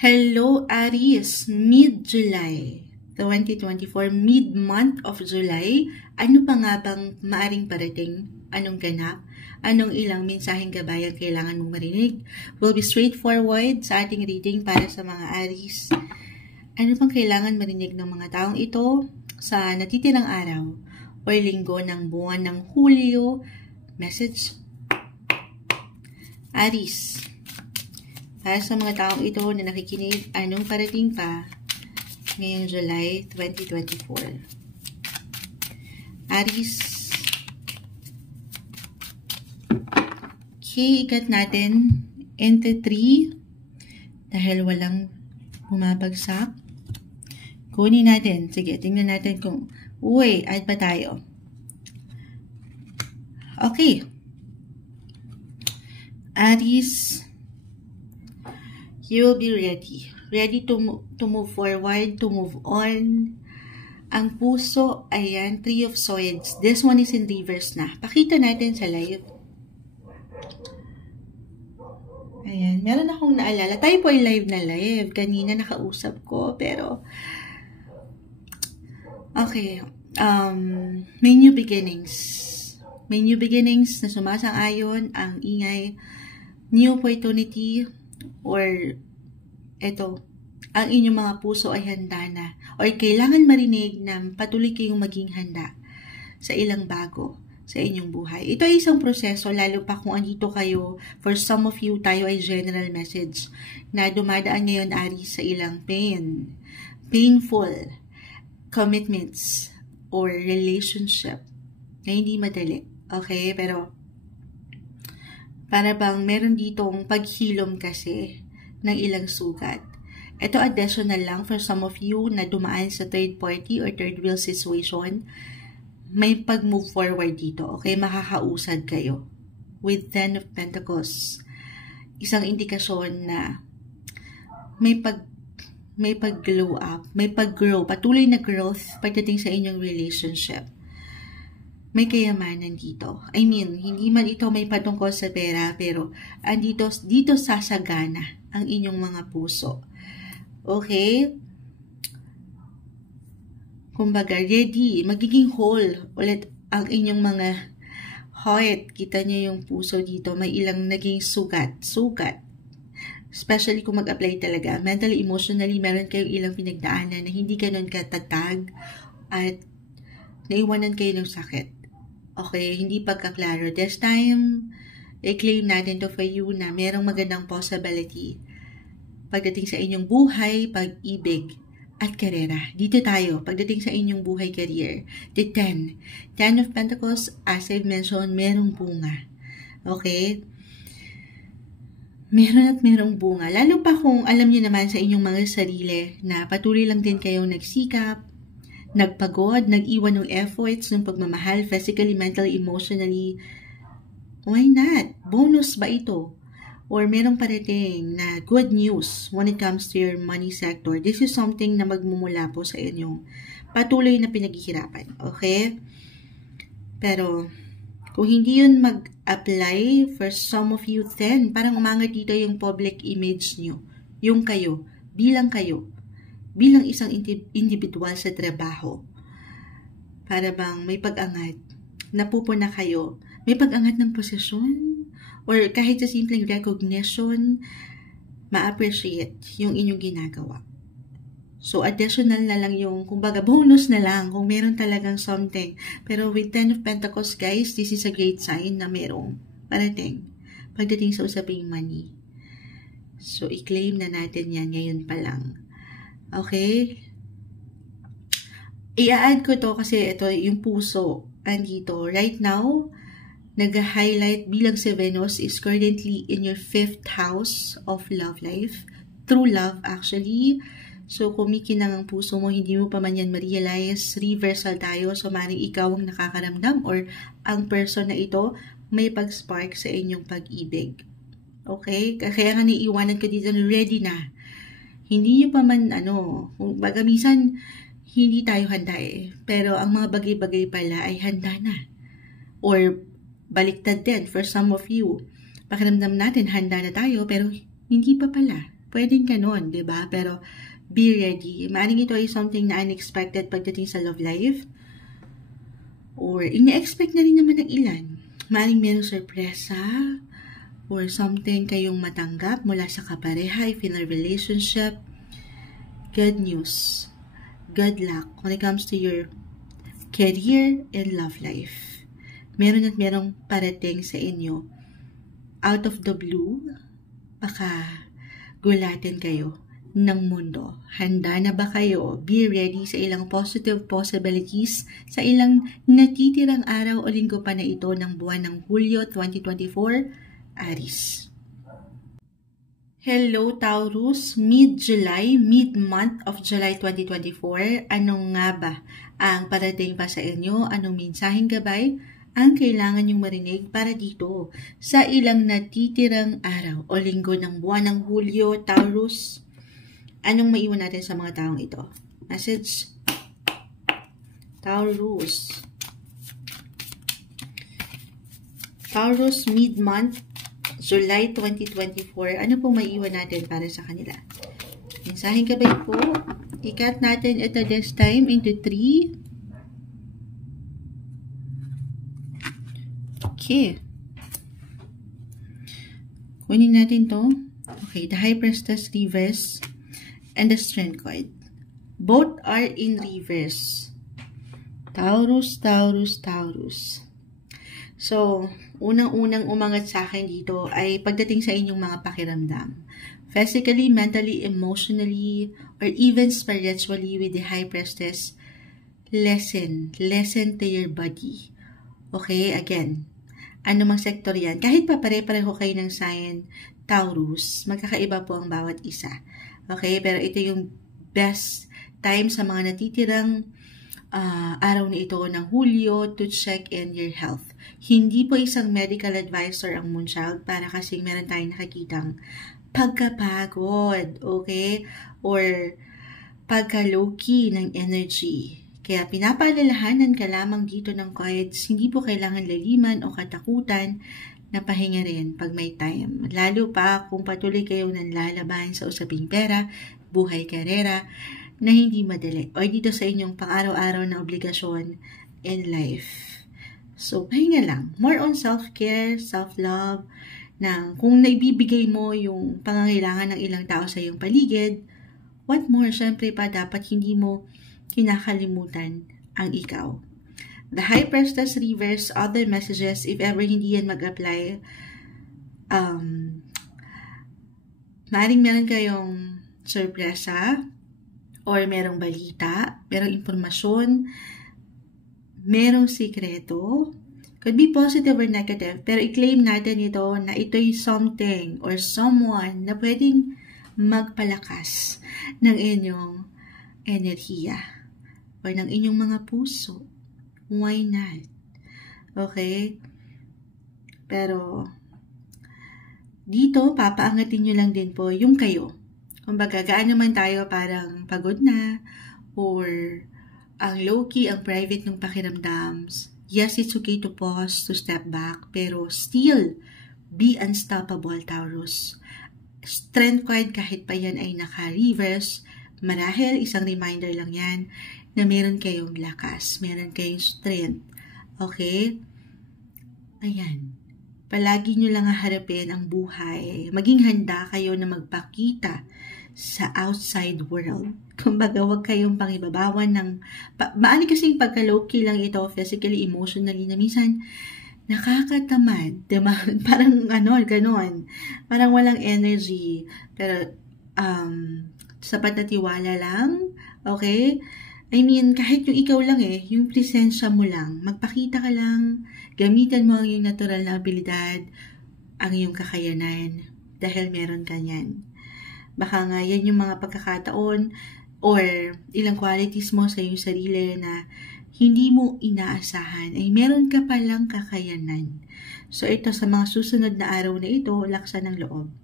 Hello Aries, mid-July 2024, mid-month of July. Ano pa nga bang maaring parating? Anong ganap? Anong ilang mensaheng gabayan kailangan mong marinig? We'll be straightforward sa ating reading para sa mga Aries. Ano pang kailangan marinig ng mga taong ito sa natitirang araw o linggo ng buwan ng Hulyo? Message Aries. Para sa mga taong ito na nakikinig, anong parating pa ngayong July 2024? Aries. Okay, ikat natin into 3 dahil walang bumabagsak. Kunin natin. Sige, tingnan natin kung add pa tayo. Okay. Aries. You will be ready. Ready to move forward, to move on. Ang puso, ayan, 3 of Swords. This one is in reverse na. Pakita natin sa live. Ayan, meron akong naalala. Tayo po ay live na live. Kanina nakausap ko, pero okay. May new beginnings. May new beginnings na sumasang-ayon ang ingay. New opportunity. Or eto, ang inyong mga puso ay handa na or kailangan marinig na patuloy kayong maging handa sa ilang bago sa inyong buhay. Ito ay isang proseso, lalo pa kung andito kayo. For some of you, tayo ay general message na dumadaan ngayon, Aries, sa ilang painful commitments or relationship na hindi madali. Okay? Pero para bang meron ditong paghilom kasi ng ilang sugat. Ito additional lang for some of you na dumaan sa third party or third wheel situation. May pag-move forward dito. Okay, makakausad kayo. With 10 of Pentacles. Isang indikasyon na may pag-glow up, may pag-grow, patuloy na growth pagdating sa inyong relationship. May kayamanan dito. I mean, hindi man ito may patungkol sa pera, pero dito sasagana ang inyong mga puso. Okay? Kumbaga, ready. Magiging whole ulit ang inyong mga heart. Kita nyo yung puso dito. May ilang naging sugat. Especially kung mag-apply talaga. Mentally, emotionally, meron kayong ilang pinagdaanan na hindi ganun katatag at naiwanan kayo ng sakit. Okay, hindi pagkaklaro. This time, i-claim natin to for you na merong magandang possibility pagdating sa inyong buhay, pag-ibig, at karera. Dito tayo, pagdating sa inyong buhay, career. The 10 of Pentacles, as I've mentioned, merong bunga. Okay? Merong bunga. Lalo pa kung alam niyo naman sa inyong mga sarili na patuloy lang din kayong nagsikap, nagpagod, nag-iwan ng efforts, ng pagmamahal, physically, mentally, emotionally. Why not? Bonus ba ito? Or merong parating na good news when it comes to your money sector. This is something na magmumula po sa inyong patuloy na pinaghihirapan. Okay? Pero, kung hindi yun mag-apply for some of you, then parang umangat dito yung public image nyo. Yung kayo. Bilang isang individual sa trabaho. Para bang may pag-angat, napupuna kayo, may pag-angat ng posisyon, or kahit sa simpleng recognition, ma-appreciate yung inyong ginagawa. So, additional na lang yung, kumbaga, bonus na lang kung meron talagang something. Pero with 10 of Pentacles, guys, this is a great sign na merong parating pagdating sa usaping money. So, i-claim na natin yan ngayon pa lang. Okay? I-add ko to kasi ito yung puso andito. Right now, nag-highlight bilang si Venus is currently in your 5th house of love life. True love actually. So, kumikinang ang puso mo, hindi mo pa man yan ma-realize. Reversal tayo. So, maring ikaw ang nakakaramdam or ang person na ito may pag-spark sa inyong pag-ibig. Okay? Kaya nga niiwanan ko dito na ready na. Hindi nyo pa man, baga minsan, hindi tayo handa eh. Pero ang mga bagay-bagay pala ay handa na. Or, baliktad din for some of you. Pakiramdam natin, handa na tayo, pero hindi pa pala. pwedeng ganun, diba? Pero be ready. Maaaring ito ay something na unexpected pagdating sa love life. Or ina-expect na rin naman ng ilan. Maaaring mayroong sorpresa or something kayong matanggap mula sa kapareha if in a relationship. Good news. Good luck when it comes to your career and love life. Meron at merong parating sa inyo. Out of the blue, baka gulatin kayo ng mundo. Handa na ba kayo? Be ready sa ilang positive possibilities sa ilang natitirang araw o linggo pa na ito ng buwan ng Hulyo 2024, Aries. Hello Taurus, mid-July, mid-month of July 2024, anong nga ba ang parating pa sa inyo? Anong mensaheng gabay ang kailangan nyong marinig para dito sa ilang natitirang araw o linggo ng buwan ng Hulyo, Taurus? Anong maiwan natin sa mga taong ito? Message, Taurus. Taurus, mid-month, July 2024, ano pong maiwan natin para sa kanila? Mensaheng gabay po. Ikat natin ito this time into 3. Okay. Kunin natin to. Okay, the High Priestess reverse and the Strength card. Both are in reverse. Taurus, Taurus, Taurus. So, unang-unang umangat sa akin dito ay pagdating sa inyong mga pakiramdam. Physically, mentally, emotionally, or even spiritually with the High Priestess, listen to your body. Okay, again, anumang sektor yan. Kahit pa pare-pareho kayo ng sign, Taurus, magkakaiba po ang bawat isa. Okay, pero ito yung best time sa mga natitirang araw na ito ng Hulyo to check in your health. Hindi po isang medical advisor ang Moonchild para kasing meron tayong nakikitang pagkapagod, okay? Or pagka-low-key ng energy. Kaya pinapaalalahanan ka lamang dito ng cards, hindi po kailangan laliman o katakutan na pahinga rin pag may time. Lalo pa kung patuloy kayong nanlalaban sa usaping pera, buhay, karera, na hindi madali. O dito sa inyong pang-araw-araw na obligasyon in life. So, pahinga lang. More on self-care, self-love, na kung naibibigay mo yung pangangailangan ng ilang tao sa iyong paligid, what more, syempre pa, dapat hindi mo kinakalimutan ang ikaw. The High Priestess reverse, other messages, if ever hindi yan mag-apply, maaaring meron kayong sorpresa, or merong balita, merong impormasyon, merong sikreto, could be positive or negative, pero i-claim natin ito na ito'y something or someone na pwedeng magpalakas ng inyong enerhiya or ng inyong mga puso. Why not? Okay? Pero dito, papaangatin nyo lang din po yung kayo. Kumbaga, gaano man tayo parang pagod na or ang low-key, ang private ng pakiramdams. Yes, it's okay to pause, to step back, pero still, be unstoppable, Taurus. Strength card, kahit pa yan ay naka-reverse, marahil isang reminder lang yan na meron kayong lakas, meron kayong strength. Okay? Ayan. Palagi nyo lang haharapin ang buhay. Maging handa kayo na magpakita sa outside world. Kumbaga, huwag kayong pangibabawan ng... Maani kasing pagka-low-key lang ito, physically, emotionally, na minsan nakakatamad. Diba? Parang ganon. Parang walang energy. Pero, sapat na tiwala lang. Okay? I mean, kahit yung ikaw lang yung presensya mo lang, magpakita ka lang, gamitan mo ang iyong natural na abilidad, ang iyong kakayanan, dahil meron ka yan. Baka nga yan yung mga pagkakataon or ilang qualities mo sa iyong sarili na hindi mo inaasahan, ay meron ka palang kakayanan. So ito, sa mga susunod na araw na ito, laksan ng loob.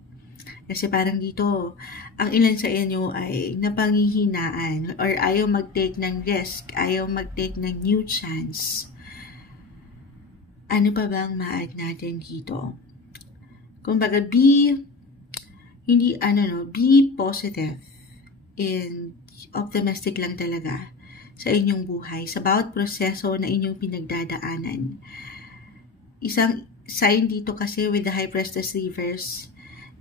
Kasi parang dito, ang ilan sa inyo ay napanghihinaan or ayaw mag-take ng risk, ayaw mag-take ng new chance. Ano pa bang ma-add natin dito? Kumbaga, be Hindi, be positive and optimistic lang talaga sa inyong buhay, sa bawat proseso na inyong pinagdadaanan. Isang sign dito kasi with the High Priestess reverse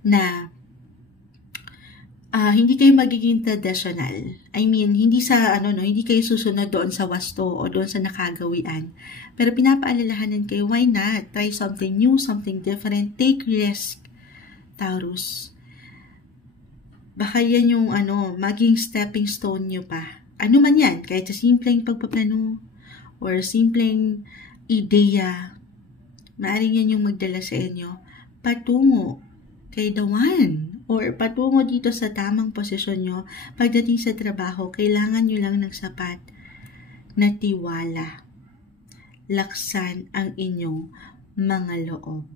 na hindi kayo magiging traditional. I mean, hindi kayo susunod doon sa wasto o doon sa nakagawian. Pero pinapaalalahanan kayo, why not? Try something new, something different. Take risk, Taurus. Baka yan yung maging stepping stone nyo pa. Ano man yan, kahit sa simpleng pagpaplano or simpleng ideya, maaaring yan yung magdala sa inyo patungo kay the one or patungo dito sa tamang posisyon nyo. Pagdating sa trabaho, kailangan nyo lang ng sapat na tiwala. Laksan ang inyong mga loob.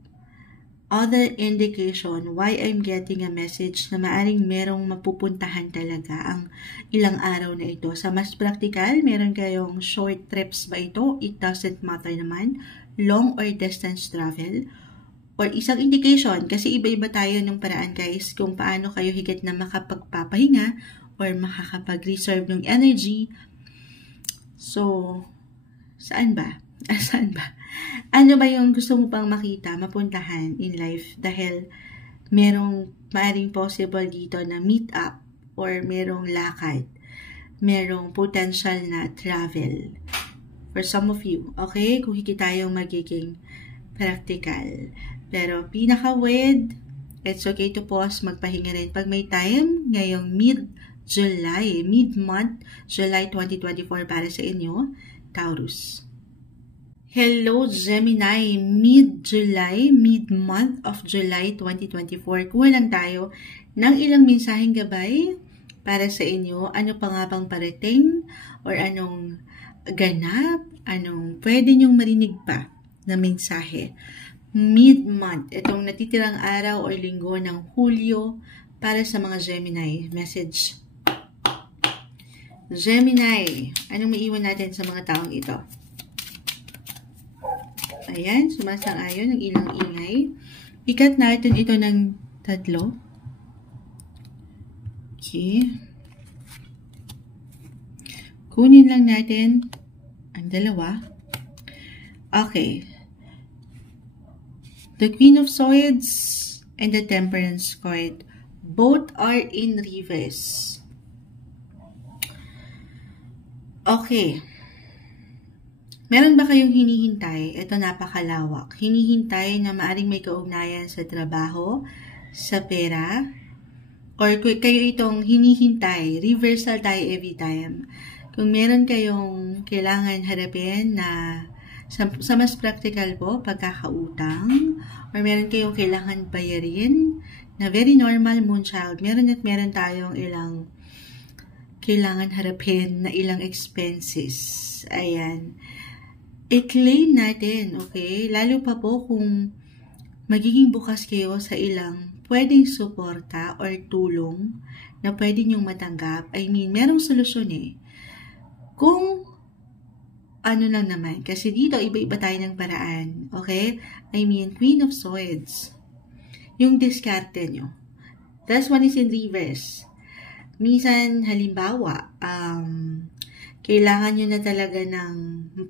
Other indication why I'm getting a message na maaring merong mapupuntahan talaga ang ilang araw na ito. Sa mas practical, meron kayong short trips ba ito? It doesn't matter naman. Long or distance travel. Or isang indication, kasi iba-iba tayo ng paraan guys kung paano kayo higit na makapagpapahinga or makakapag-reserve ng energy. So, saan ba? Saan ba? Ano ba yung gusto mo pang makita, mapuntahan in life? Dahil merong maaring possible dito na meet up or merong lakad. Merong potential na travel. For some of you, okay? Kung higit tayong magiging practical. Pero pinaka-with, it's okay to pause, magpahinga rin pag may time ngayong mid-July, mid-month, July 2024 para sa inyo, Taurus. Hello Gemini, mid-July, mid-month of July 2024. Kuha lang tayo ng ilang mensaheng gabay para sa inyo. Ano pa nga bang parating or anong ganap, anong pwede nyong marinig pa na mensahe. Mid-month, itong natitirang araw o linggo ng Hulyo para sa mga Gemini. Message. Gemini, anong maiwan natin sa mga taong ito? Ayan, sumasang-ayon ng ilang ingay. Ikat natin ito ng 3. Okay. Kunin lang natin ang 2. Okay. The Queen of Swords and the Temperance card. Both are in reverse. Okay. Meron ba kayong hinihintay? Ito napakalawak. Hinihintay na maaring may kaugnayan sa trabaho, sa pera, or kayo itong hinihintay. Reversal tayo every time. Kung meron kayong kailangan harapin na sa mas practical po, pagkakautang, or meron kayong kailangan bayarin, na very normal moonchild, meron tayong ilang kailangan harapin na ilang expenses. Ayan. I-claim natin, okay? Lalo pa po kung magiging bukas kayo sa ilang pwedeng suporta or tulong na pwede nyong matanggap. I mean, merong solusyon eh. Kung ano lang naman, kasi dito iba-iba tayo ng paraan, okay? I mean, Queen of Swords. Yung diskarte nyo. This one is in reverse. Minsan, halimbawa, kailangan nyo na talaga ng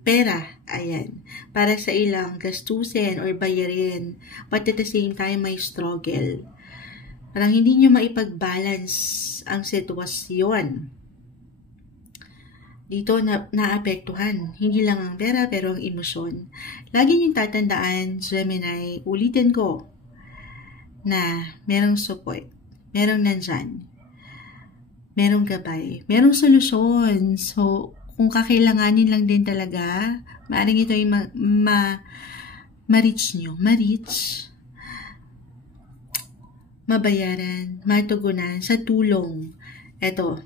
pera, ayan, para sa ilang gastusin or bayarin, but at the same time, may struggle. Parang hindi nyo maipag-balance ang sitwasyon. Dito naapektuhan, hindi lang ang pera, pero ang emosyon. Lagi nyo tatandaan, Gemini, ulitin ko, na merong support, merong nandyan, merong gabay, merong solusyon. So, kung kakailanganin lang din talaga, maaaring ito yung ma-reach nyo. Ma-reach, mabayaran, matugunan sa tulong. Ito,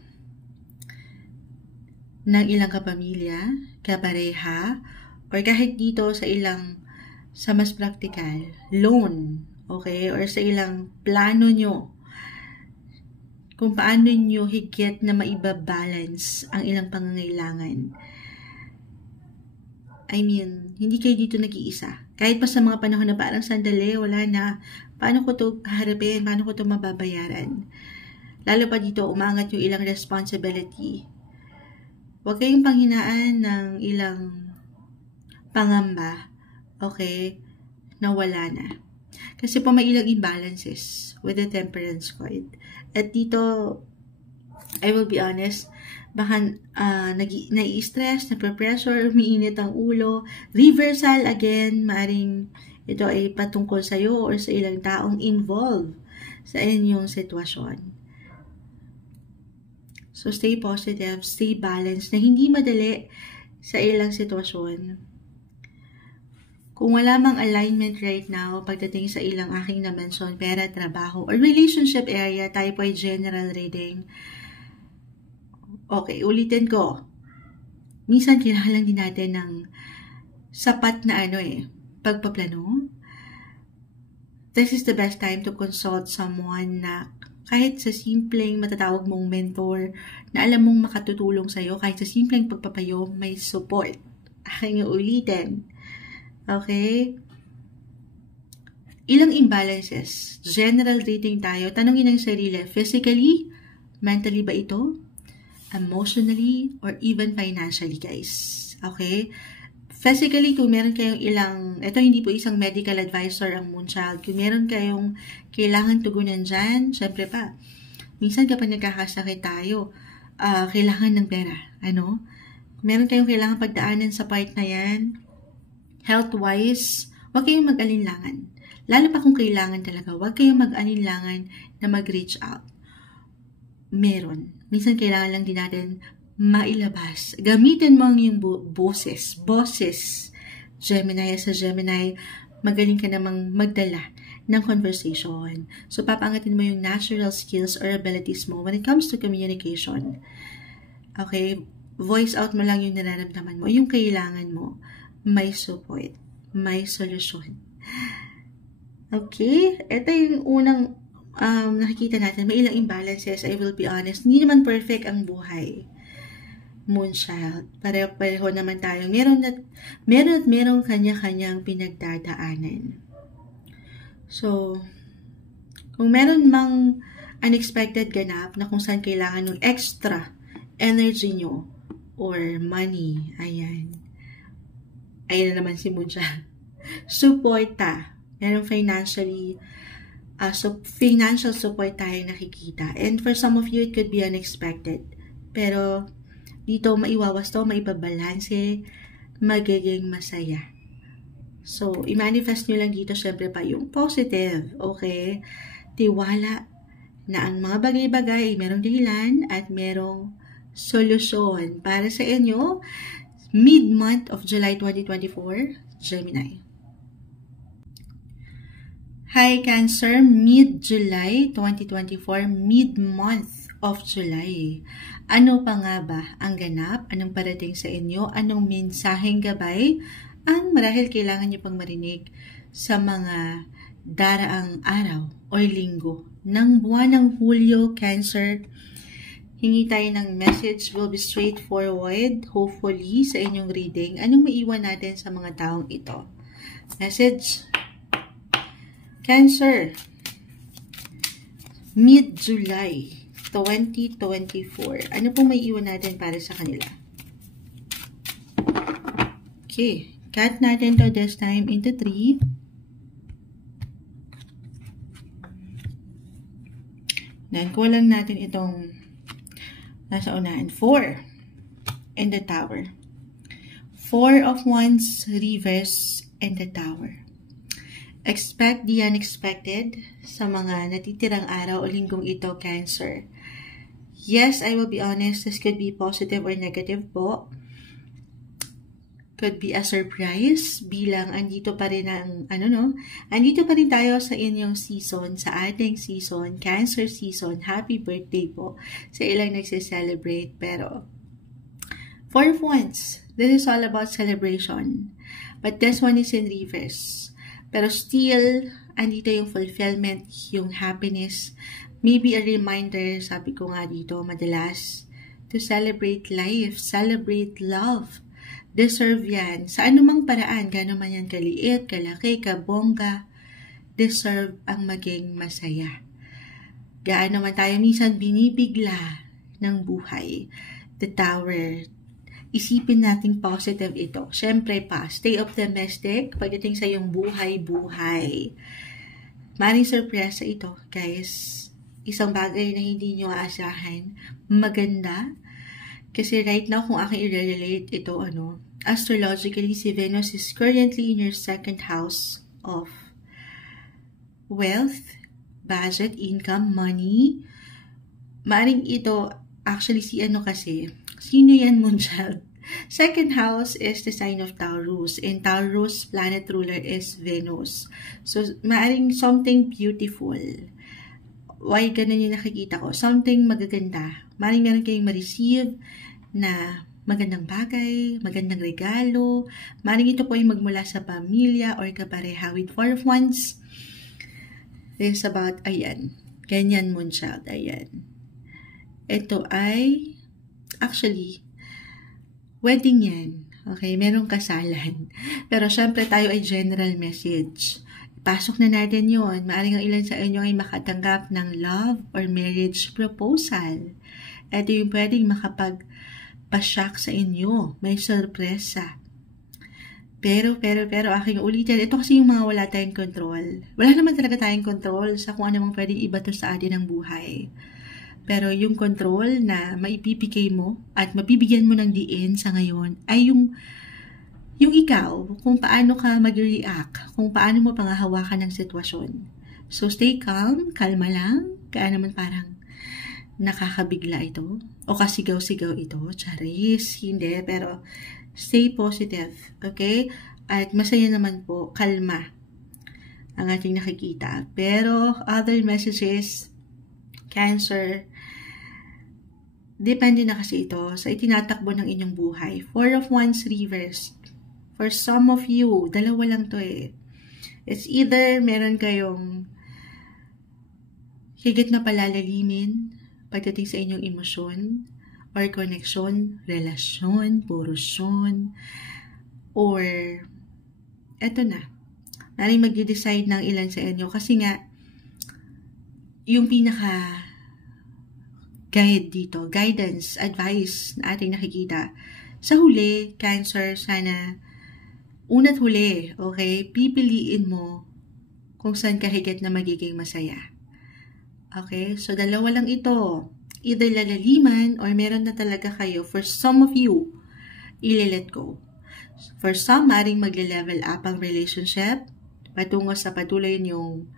ng ilang kapamilya, kapareha, or kahit dito sa mas practical, loan, okay? Or sa ilang plano nyo, kung paano nyo higit na maibabalance ang ilang pangangailangan. I mean, hindi kayo dito nag-iisa. Kahit pa sa mga panahon na parang sandali, wala na, paano ko to haharapin, paano ko to mababayaran. Lalo pa dito, umangat yung ilang responsibility. Huwag kayong panghinaan ng ilang pangamba, okay, na wala na. Kasi po may ilang imbalances with the temperance card. At dito, I will be honest, baka nai-stress, nape-pressure, umiinit ang ulo, reversal again, maaring ito ay patungkol sa iyo or sa ilang taong involved sa inyong sitwasyon. So stay positive, stay balanced, na hindi madali sa ilang sitwasyon. Kung wala mang alignment right now, pagdating sa ilang aking na-mention, pera, trabaho, or relationship area, tayo po ay general reading. Okay, ulitin ko. Minsan kailangan din natin ng sapat na pagpaplano. This is the best time to consult someone na kahit sa simpleng matatawag mong mentor na alam mong makatutulong sa'yo, kahit sa simpleng pagpapayo, may support. Aking ulitin. Okay? Ilang imbalances. General reading tayo. Tanungin ang sarili, physically, mentally ba ito? Emotionally, or even financially, guys. Okay? Physically, kung meron kayong ito hindi po isang medical advisor ang Moonchild. Kung meron kayong kailangan tugunan dyan, syempre pa, minsan kapag nagkakasakit tayo, kailangan ng pera. Kung meron kayong kailangan pagdaanan sa part na yan, health-wise, huwag kayong mag-alinlangan. Lalo pa kung kailangan talaga, huwag kayong mag-alinlangan na mag-reach out. Meron. Minsan kailangan lang din natin mailabas. Gamitin mo ang iyong boses. Gemini, sa Gemini, magaling ka namang magdala ng conversation. So, papangatin mo yung natural skills or abilities mo when it comes to communication. Okay? Voice out mo lang yung nararamdaman mo, yung kailangan mo. May support. May solusyon. Okay? Ito yung unang nakikita natin, may ilang imbalances, I will be honest. Hindi naman perfect ang buhay. Moonchild. Pareho naman tayo. Meron kanya-kanyang pinagdadaanan. So, kung meron mang unexpected ganap na kung saan kailangan ng extra energy nyo or money, ayan na naman si Moonchild. Suporta. Meron financial support tayo nakikita. And for some of you, it could be unexpected. Pero, dito maiwawas to, maibabalanse, magiging masaya. So, i-manifest nyo lang dito, syempre pa yung positive, okay? Tiwala na ang mga bagay-bagay, merong dahilan at merong solusyon para sa inyo, mid-month of July 2024, Gemini. Hi Cancer, mid-July 2024, mid-month of July. Ano pa nga ba ang ganap? Anong parating sa inyo? Anong mensaheng gabay ang marahil kailangan nyo pang marinig sa mga daraang araw o linggo ng buwan ng Hulyo, Cancer? Hingi tayo ng message, will be straightforward, hopefully, sa inyong reading. Anong maiwan natin sa mga taong ito? Message, Cancer, mid-July 2024. Ano pong may iwan natin para sa kanila? Okay. Cut natin to this time into 3. Then, kulang natin itong nasa unahan. 4 in the Tower. 4 of Wands, reverse, in the Tower. Expect the unexpected sa mga natitirang araw o linggong ito, Cancer. Yes, I will be honest, this could be positive or negative po. Could be a surprise bilang andito pa rin ang, andito pa rin tayo sa inyong season, sa ating season, Cancer season. Happy birthday po sa ilang nagsiselebrate. Pero, 4 of Wands, this is all about celebration. But this one is in reverse. Pero still, andito yung fulfillment, yung happiness. Maybe a reminder, sabi ko nga dito, madalas, to celebrate life, celebrate love. Deserve yan. Sa anumang paraan, gano'n man yan kaliit, kalaki, kabongga, deserve ang maging masaya. Gaano man tayo minsan binibigla ng buhay. The Tower. Isipin nating positive ito. Siyempre pa, stay optimistic pagdating sa iyong buhay-buhay. Maring sorpresa ito, guys. Isang bagay na hindi nyo aasahan. Maganda. Kasi right now, kung aking i-relate ito, astrologically, si Venus is currently in your second house of wealth, budget, income, money. Maring ito, actually kasi, sino yan, Moonchild? Second house is the sign of Taurus, and Taurus planet ruler is Venus. So, maring something beautiful. Why ganun yung nakikita ko? Something magaganda. Maring meron kayong ma-receive na magandang bagay, magandang regalo. Maring ito po ay magmula sa pamilya or kapareha with Four of Wands. This about, ayan. Ganyan, Moonchild, ayan. Ito ay, actually, wedding yan. Okay, merong kasalan. Pero syempre tayo ay general message. Pasok na natin yon. Maaring ang ilan sa inyo ay makatanggap ng love or marriage proposal. Ito yung pwedeng makapagpasyak sa inyo. May sorpresa. Pero, aking ulitin, ito kasi yung mga wala tayong control. Wala naman talaga tayong control sa kung ano mang pwedeng ibato sa atin ng buhay. Pero yung control na maipipigay mo at mabibigyan mo ng diin sa ngayon ay yung ikaw, kung paano ka mag-react, kung paano mo pangahawakan ng sitwasyon. So, stay calm, kalma lang, kaya naman parang nakakabigla ito, o kasigaw-sigaw ito, charis, hindi, pero stay positive, okay? At masaya naman po, kalma ang ating nakikita. Pero other messages, Cancer, depende na kasi ito sa itinatakbo ng inyong buhay. Four of Wands reverse. For some of you, dalawa lang to eh. It's either meron kayong higit na palalalimin pagdating sa inyong emosyon, or connection, relasyon, porosyon, or eto na, naring mag-decide ng ilan sa inyo kasi nga yung pinaka guide dito, guidance, advice na ating nakikita sa huli, Cancer, sana una't huli, okay, pipiliin mo kung saan ka higit na magiging masaya. Okay, so dalawa lang ito. Either lalaliman or meron na talaga kayo. For some of you, i-let go. For some, maring magle-level up ang relationship patungo sa patuloy niyong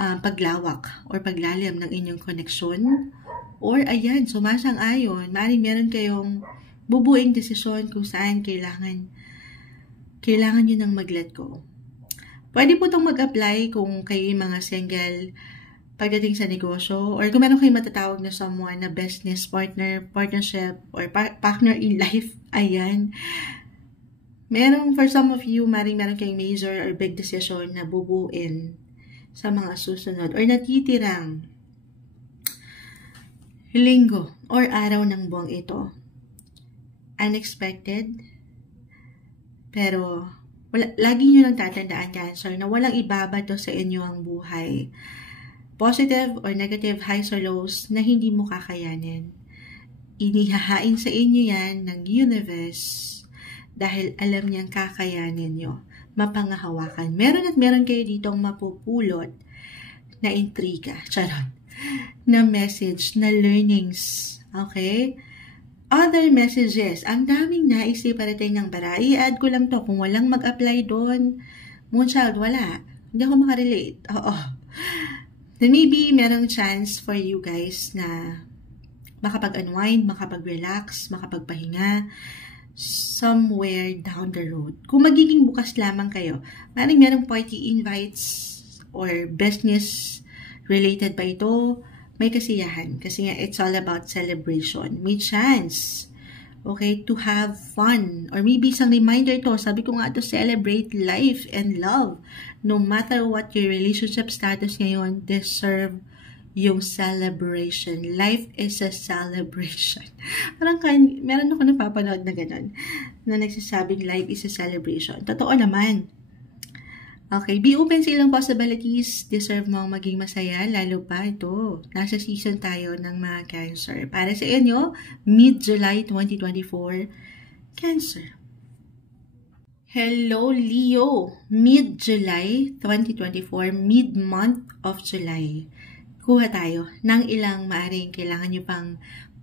paglawak or paglalim ng inyong koneksyon. Or ayan, sumasang-ayon, maring meron kayong bubuing desisyon kung saan kailangan nyo nang mag-let go. Pwede po itong mag-apply kung kayo yung mga single pagdating sa negosyo, or kung meron kayong matatawag na someone na business partner, partnership, or partner in life, ayan. For some of you, meron kayong major or big decision na bubuin sa mga susunod, or natitirang linggo or araw ng buwang ito. Unexpected, pero lagi nyo lang tatandaan, Cancer, na walang ibabato sa inyo ang buhay. Positive or negative highs or lows na hindi mo kakayanin. Inihahain sa inyo yan ng universe dahil alam niyang kakayanin nyo. Mapangahawakan. Meron kayo ditong mapupulot na intriga. Charot. Na message, na learnings. Okay? Other messages. Ang daming naisip parating ng bara. I-add ko lang to. Kung walang mag-apply doon, Moonchild, wala. Hindi ako makarelate. Oo. Then maybe merong chance for you guys na makapag-unwind, makapag-relax, makapagpahinga somewhere down the road. Kung magiging bukas lamang kayo, merong party invites or business related pa ito, may kasiyahan. Kasi nga, it's all about celebration. May chance, okay, to have fun. Or maybe isang reminder to, sabi ko nga to celebrate life and love. No matter what your relationship status ngayon, deserve yung celebration. Life is a celebration. Parang meron ako napapanood na ganun. na nagsasabing life is a celebration. Totoo naman. Okay, be open sa ilang possibilities. Deserve mo ang maging masaya, lalo pa ito. Nasa season tayo ng mga Cancer. Para sa inyo, mid-July 2024, Cancer. Hello, Leo! Mid-July 2024, mid-month of July. Kuha tayo ng ilang maaring kailangan nyo pang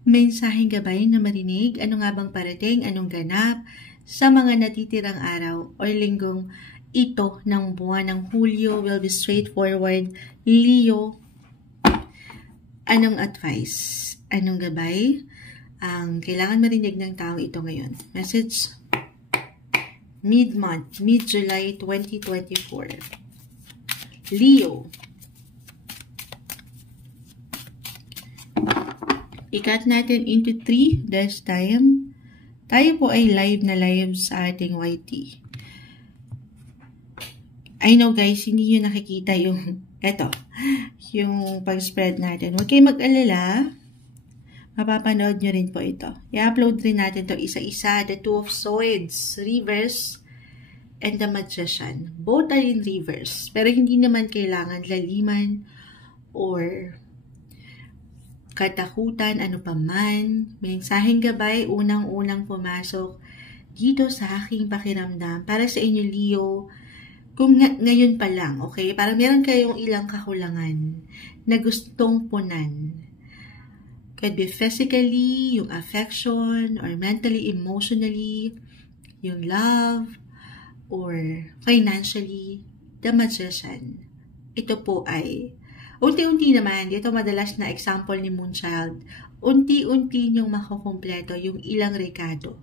mensaheng gabay na marinig. Ano nga bang parating? Anong ganap sa mga natitirang araw o linggong ito ng buwan ng Hulyo? Will be straightforward. Leo, anong advice? Anong gabay ang kailangan marinig ng taong ito ngayon? Message mid-month, mid-July 2024. Leo. I-cut natin into 3 this time. Tayo po ay live na live sa ating YT. I know guys, hindi nyo nakikita yung yung pag-spread natin. Huwag kayong mag-alala. Mapapanood nyo rin po ito. I-upload rin natin to isa-isa. The Two of Swords, reverse, and the Magician. Both are in reverse. Pero hindi naman kailangan laliman or katakutan, ano pa man. Mensaheng gabay, unang-unang pumasok dito sa aking pakiramdam. Para sa inyo, Leo, kung ngayon pa lang, okay? Parang meron kayong ilang kakulangan na gustong punan. Could be physically, yung affection, or mentally, emotionally, yung love, or financially, the Magician. Ito po ay unti-unti naman, dito madalas na example ni Moonchild, unti-unti niyong makukumpleto yung ilang rekado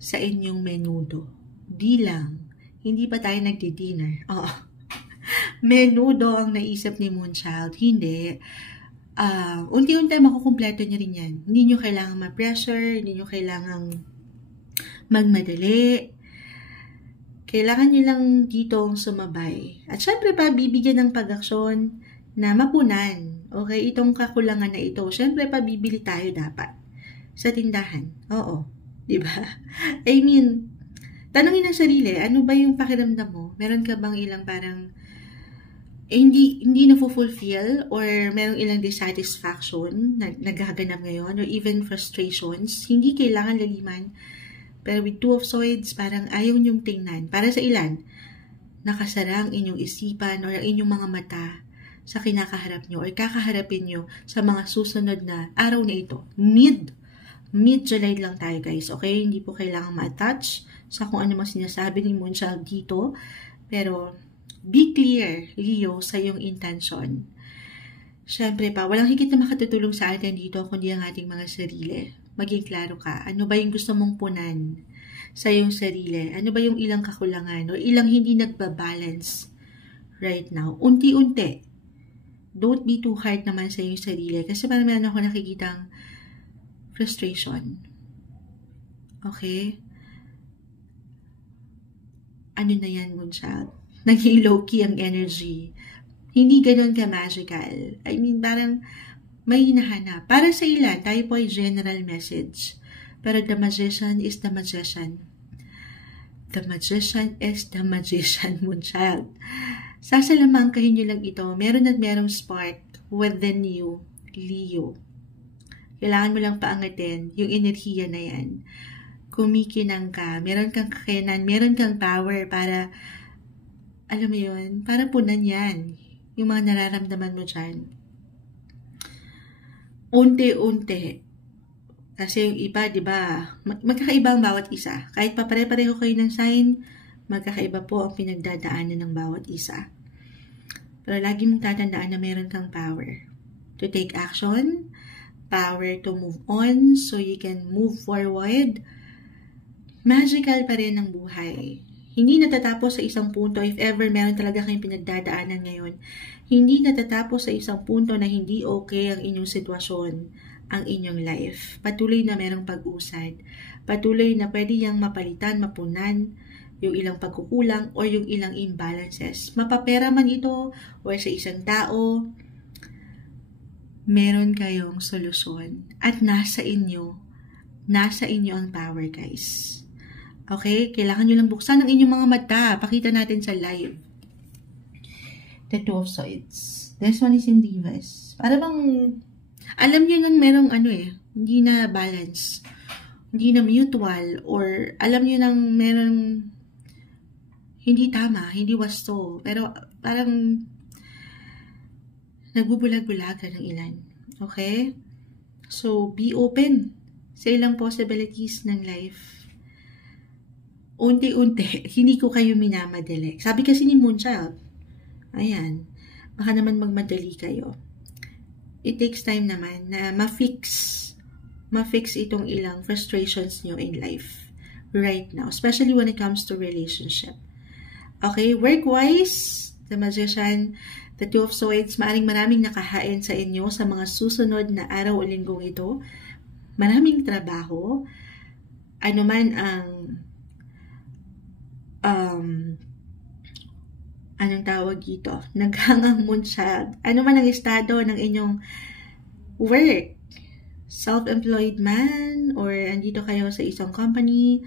sa inyong menudo. Di lang, hindi pa tayo nagdi-dinner. Menudo ang naisip ni Moonchild. Hindi. Unti-unti makukumpleto niyo rin yan. Hindi niyo kailangan ma-pressure, hindi niyo kailangan magmadali. Kailangan niyo lang ditong sumabay. At syempre pa, bibigyan ng pag-aksyon na mapunan. Okay, itong kakulangan na ito. Syempre pa, bibili tayo dapat sa tindahan. Oo, di ba? I mean, tanungin ang sarili, ano ba yung pakiramdam mo? Meron ka bang ilang parang hindi na-fulfill or merong ilang dissatisfaction na naghaganap ngayon or even frustrations? Hindi kailangan laliman. Pero with Two of Swords, parang ayaw niyong tingnan. Para sa ilan, nakasara ang inyong isipan or ang inyong mga mata sa kinakaharap nyo or kakaharapin nyo sa mga susunod na araw na ito. Mid-July lang tayo guys, okay? Hindi po kailangan ma-attach sa kung ano mang sinasabi ni Moonchild dito. Pero, be clear, Leo, sa iyong intention. Siyempre pa, walang higit na makatutulong sa atin dito kundi ang ating mga sarili. Maging klaro ka. Ano ba yung gusto mong punan sa iyong sarili? Ano ba yung ilang kakulangan o ilang hindi nagbabalance right now? Unti-unti. Don't be too hard naman sa iyong sarili kasi parang meron ako nakikitang frustration. Okay? Ano na yan, Moonchild? Naging low-key ang energy. Hindi ganun ka-magical. I mean, parang may hinahanap. Para sa ilan, tayo po ay general message. Pero the Magician is the Magician. The Magician is the Magician, Moonchild. Sasalamangkahin nyo lang ito. Meron at merong spark within you, Leo. Kailangan mo lang paangatin yung enerhiya na yan. Kumikinang ka. Meron kang kakayanan. Meron kang power para, alam mo yun, para punan yan. Yung mga nararamdaman mo dyan. Unti-unti. Kasi yung iba, di ba, magkakaiba ang bawat isa. Kahit pa pare-pareho kayo ng sign, magkakaiba po ang pinagdadaanan ng bawat isa. Pero lagi mong tatandaan na meron kang power to take action, power to move on so you can move forward. Magical pa rin ang buhay. Hindi natatapos sa isang punto if ever meron talaga kayong pinagdadaanan ngayon. Hindi natatapos sa isang punto na hindi okay ang inyong sitwasyon, ang inyong life. Patuloy na merong pag-usad. Patuloy na pwede yang mapalitan, mapunan, yung ilang pagkukulang o yung ilang imbalances. Mapapera man ito o sa isang tao, meron kayong solusyon. At nasa inyo ang power, guys. Okay? Kailangan nyo lang buksan ang inyong mga mata. Pakita natin sa live. The Two of Swords. This one is in reverse. Para bang, alam nyo nang merong hindi na balance. Hindi na mutual. Or alam nyo nang merong hindi tama, hindi wasto. Pero parang nagbubulag-bulagan ng ilan. Okay? So, be open sa ilang possibilities ng life. Unti-unti, hindi ko kayo minamadali. Sabi kasi ni Moonchild, ayan, baka naman magmadali kayo. It takes time naman na ma-fix itong ilang frustrations nyo in life right now, especially when it comes to relationship. Okay, work-wise, the Magician, the Two of Swords, maraming nakahain sa inyo sa mga susunod na araw o linggong ito. Maraming trabaho. Ano man ang anong tawag dito? Naghangang Moonchild. Ano man ang estado ng inyong work? Self-employed man or andito kayo sa isang company.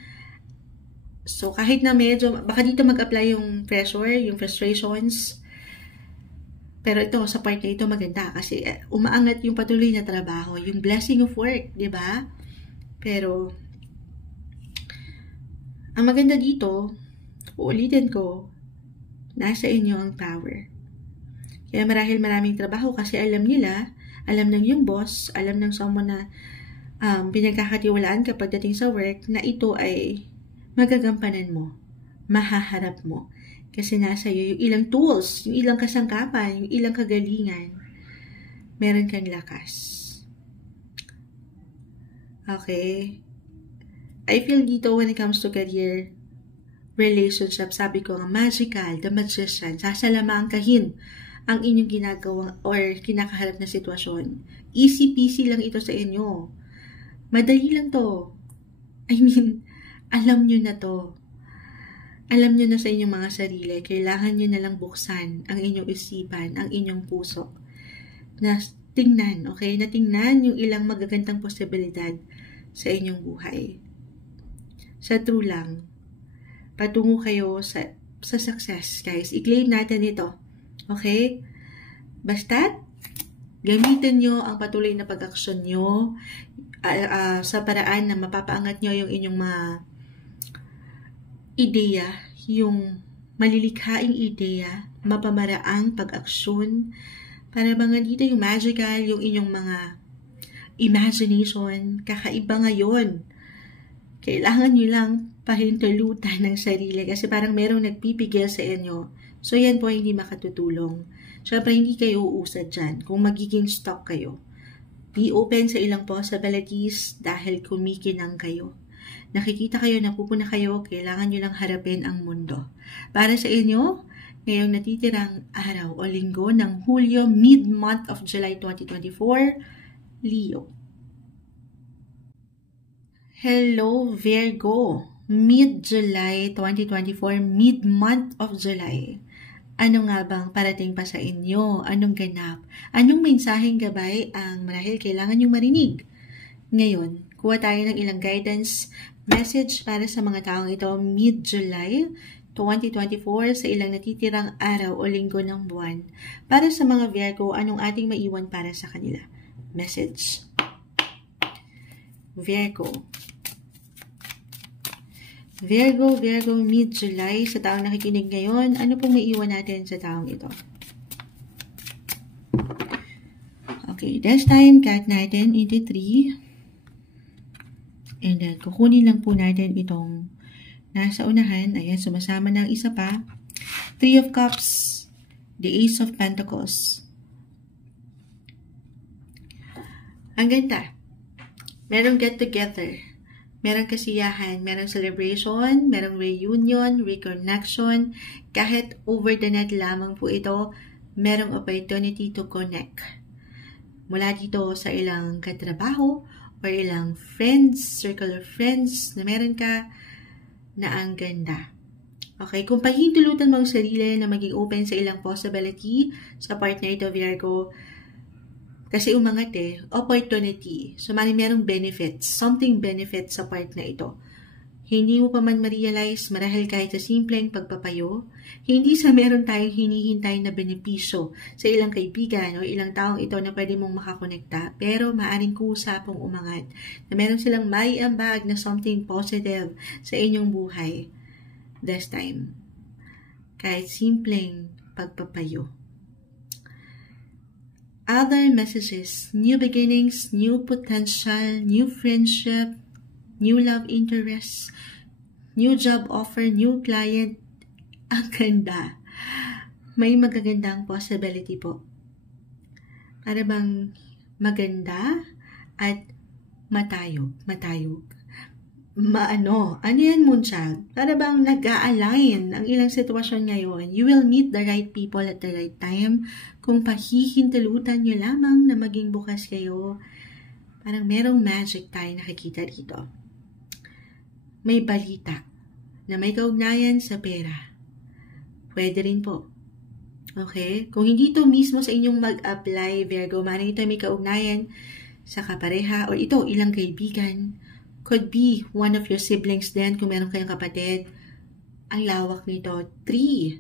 So, kahit na medyo, baka dito mag-apply yung pressure, yung frustrations. Pero ito, sa part na ito maganda kasi umaangat yung patuloy na trabaho, yung blessing of work, di ba? Pero, ang maganda dito, uulitin ko, nasa inyo ang power. Kaya marahil maraming trabaho kasi alam nila, alam ng yung boss, alam ng someone na pinagkakatiwalaan kapag dating sa work, na ito ay magagampanan mo, mahaharap mo. Kasi nasa iyo yung ilang tools, yung ilang kasangkapan, yung ilang kagalingan. Meron kang lakas. Okay? I feel dito when it comes to career, relationship, sabi ko nga magical, the Magician, sasalamangkahin ang inyong ginagawa or kinakaharap na sitwasyon. Easy peasy lang ito sa inyo. Madali lang to. I mean, alam nyo na to. Alam nyo na sa inyong mga sarili, kailangan nyo na lang buksan ang inyong isipan, ang inyong puso. Na tingnan, okay? Na tingnan yung ilang magagandang posibilidad sa inyong buhay. Sa true lang, patungo kayo sa success, guys. I-claim natin ito. Okay? Basta, gamitin nyo ang patuloy na pag-aksyon nyo sa paraan na mapapaangat nyo yung inyong mga ideya, yung malilikhaing ideya, mapamaraang pag-aksyon, para mga dito yung magical, yung inyong mga imagination, kakaiba ngayon. Kailangan nyo lang pahintulutan ng sarili kasi parang merong nagpipigil sa inyo. So yan po hindi makatutulong. Syempre hindi kayo uusad dyan kung magiging stuck kayo. Be open sa ilang possibilities dahil kumikinang kayo. Nakikita kayo, napupuna kayo, kailangan nyo lang harapin ang mundo. Para sa inyo, ngayong natitirang araw o linggo ng Hulyo, mid-month of July 2024, Leo. Hello Virgo, mid-July 2024, mid-month of July. Ano nga bang parating pa sa inyo? Anong ganap? Anong mensaheng gabay ang marahil kailangan nyo marinig? Ngayon, kuha tayo ng ilang guidance message para sa mga taong ito mid-July 2024 sa ilang natitirang araw o linggo ng buwan. Para sa mga Virgo, anong ating maiwan para sa kanila? Message. Virgo, mid-July, sa taong nakikinig ngayon, ano pong maiwan natin sa taong ito? Okay, this time, cut natin into 3. And then, kukunin lang po natin itong nasa unahan. Ayan, sumasama ng isa pa. 3 of Cups, the Ace of Pentacles. Ang ganda. Merong get-together. Merong kasiyahan, merong celebration, merong reunion, reconnection. Kahit over the net lamang po ito, merong opportunity to connect. Mula dito sa ilang katrabaho or ilang friends, circle of friends na meron ka na ang ganda. Okay, kung pahintulutan mo ang sarili na maging open sa ilang possibility sa part na ito, Virgo, kasi umangat opportunity. So, merong benefits, something benefits sa part na ito. Hindi mo pa man ma-realize marahil kahit sa simpleng pagpapayo, hindi sa meron tayong hinihintay na benepisyo sa ilang kaibigan o ilang taong ito na pwede mong makakonekta, pero maaring kusa pong umangat na meron silang maiambag na something positive sa inyong buhay this time. Kahit simpleng pagpapayo. Other messages: new beginnings, new potential, new friendship, new love interests, new job offer, new client. Ang ganda. May magagandang possibility po. Para bang maganda at matayog. Ano yan, Moonchild? Para bang nag-a-align ang ilang sitwasyon ngayon. You will meet the right people at the right time kung pahihintalutan nyo lamang na maging bukas kayo. Parang merong magic tayo nakikita dito. May balita na may kaugnayan sa pera. Pwede rin po. Okay? Kung hindi ito mismo sa inyong mag-apply, Virgo, maaaring ito may kaugnayan sa kapareha o ito, ilang kaibigan. Could be one of your siblings din kung meron kayong kapatid. Ang lawak nito, 3.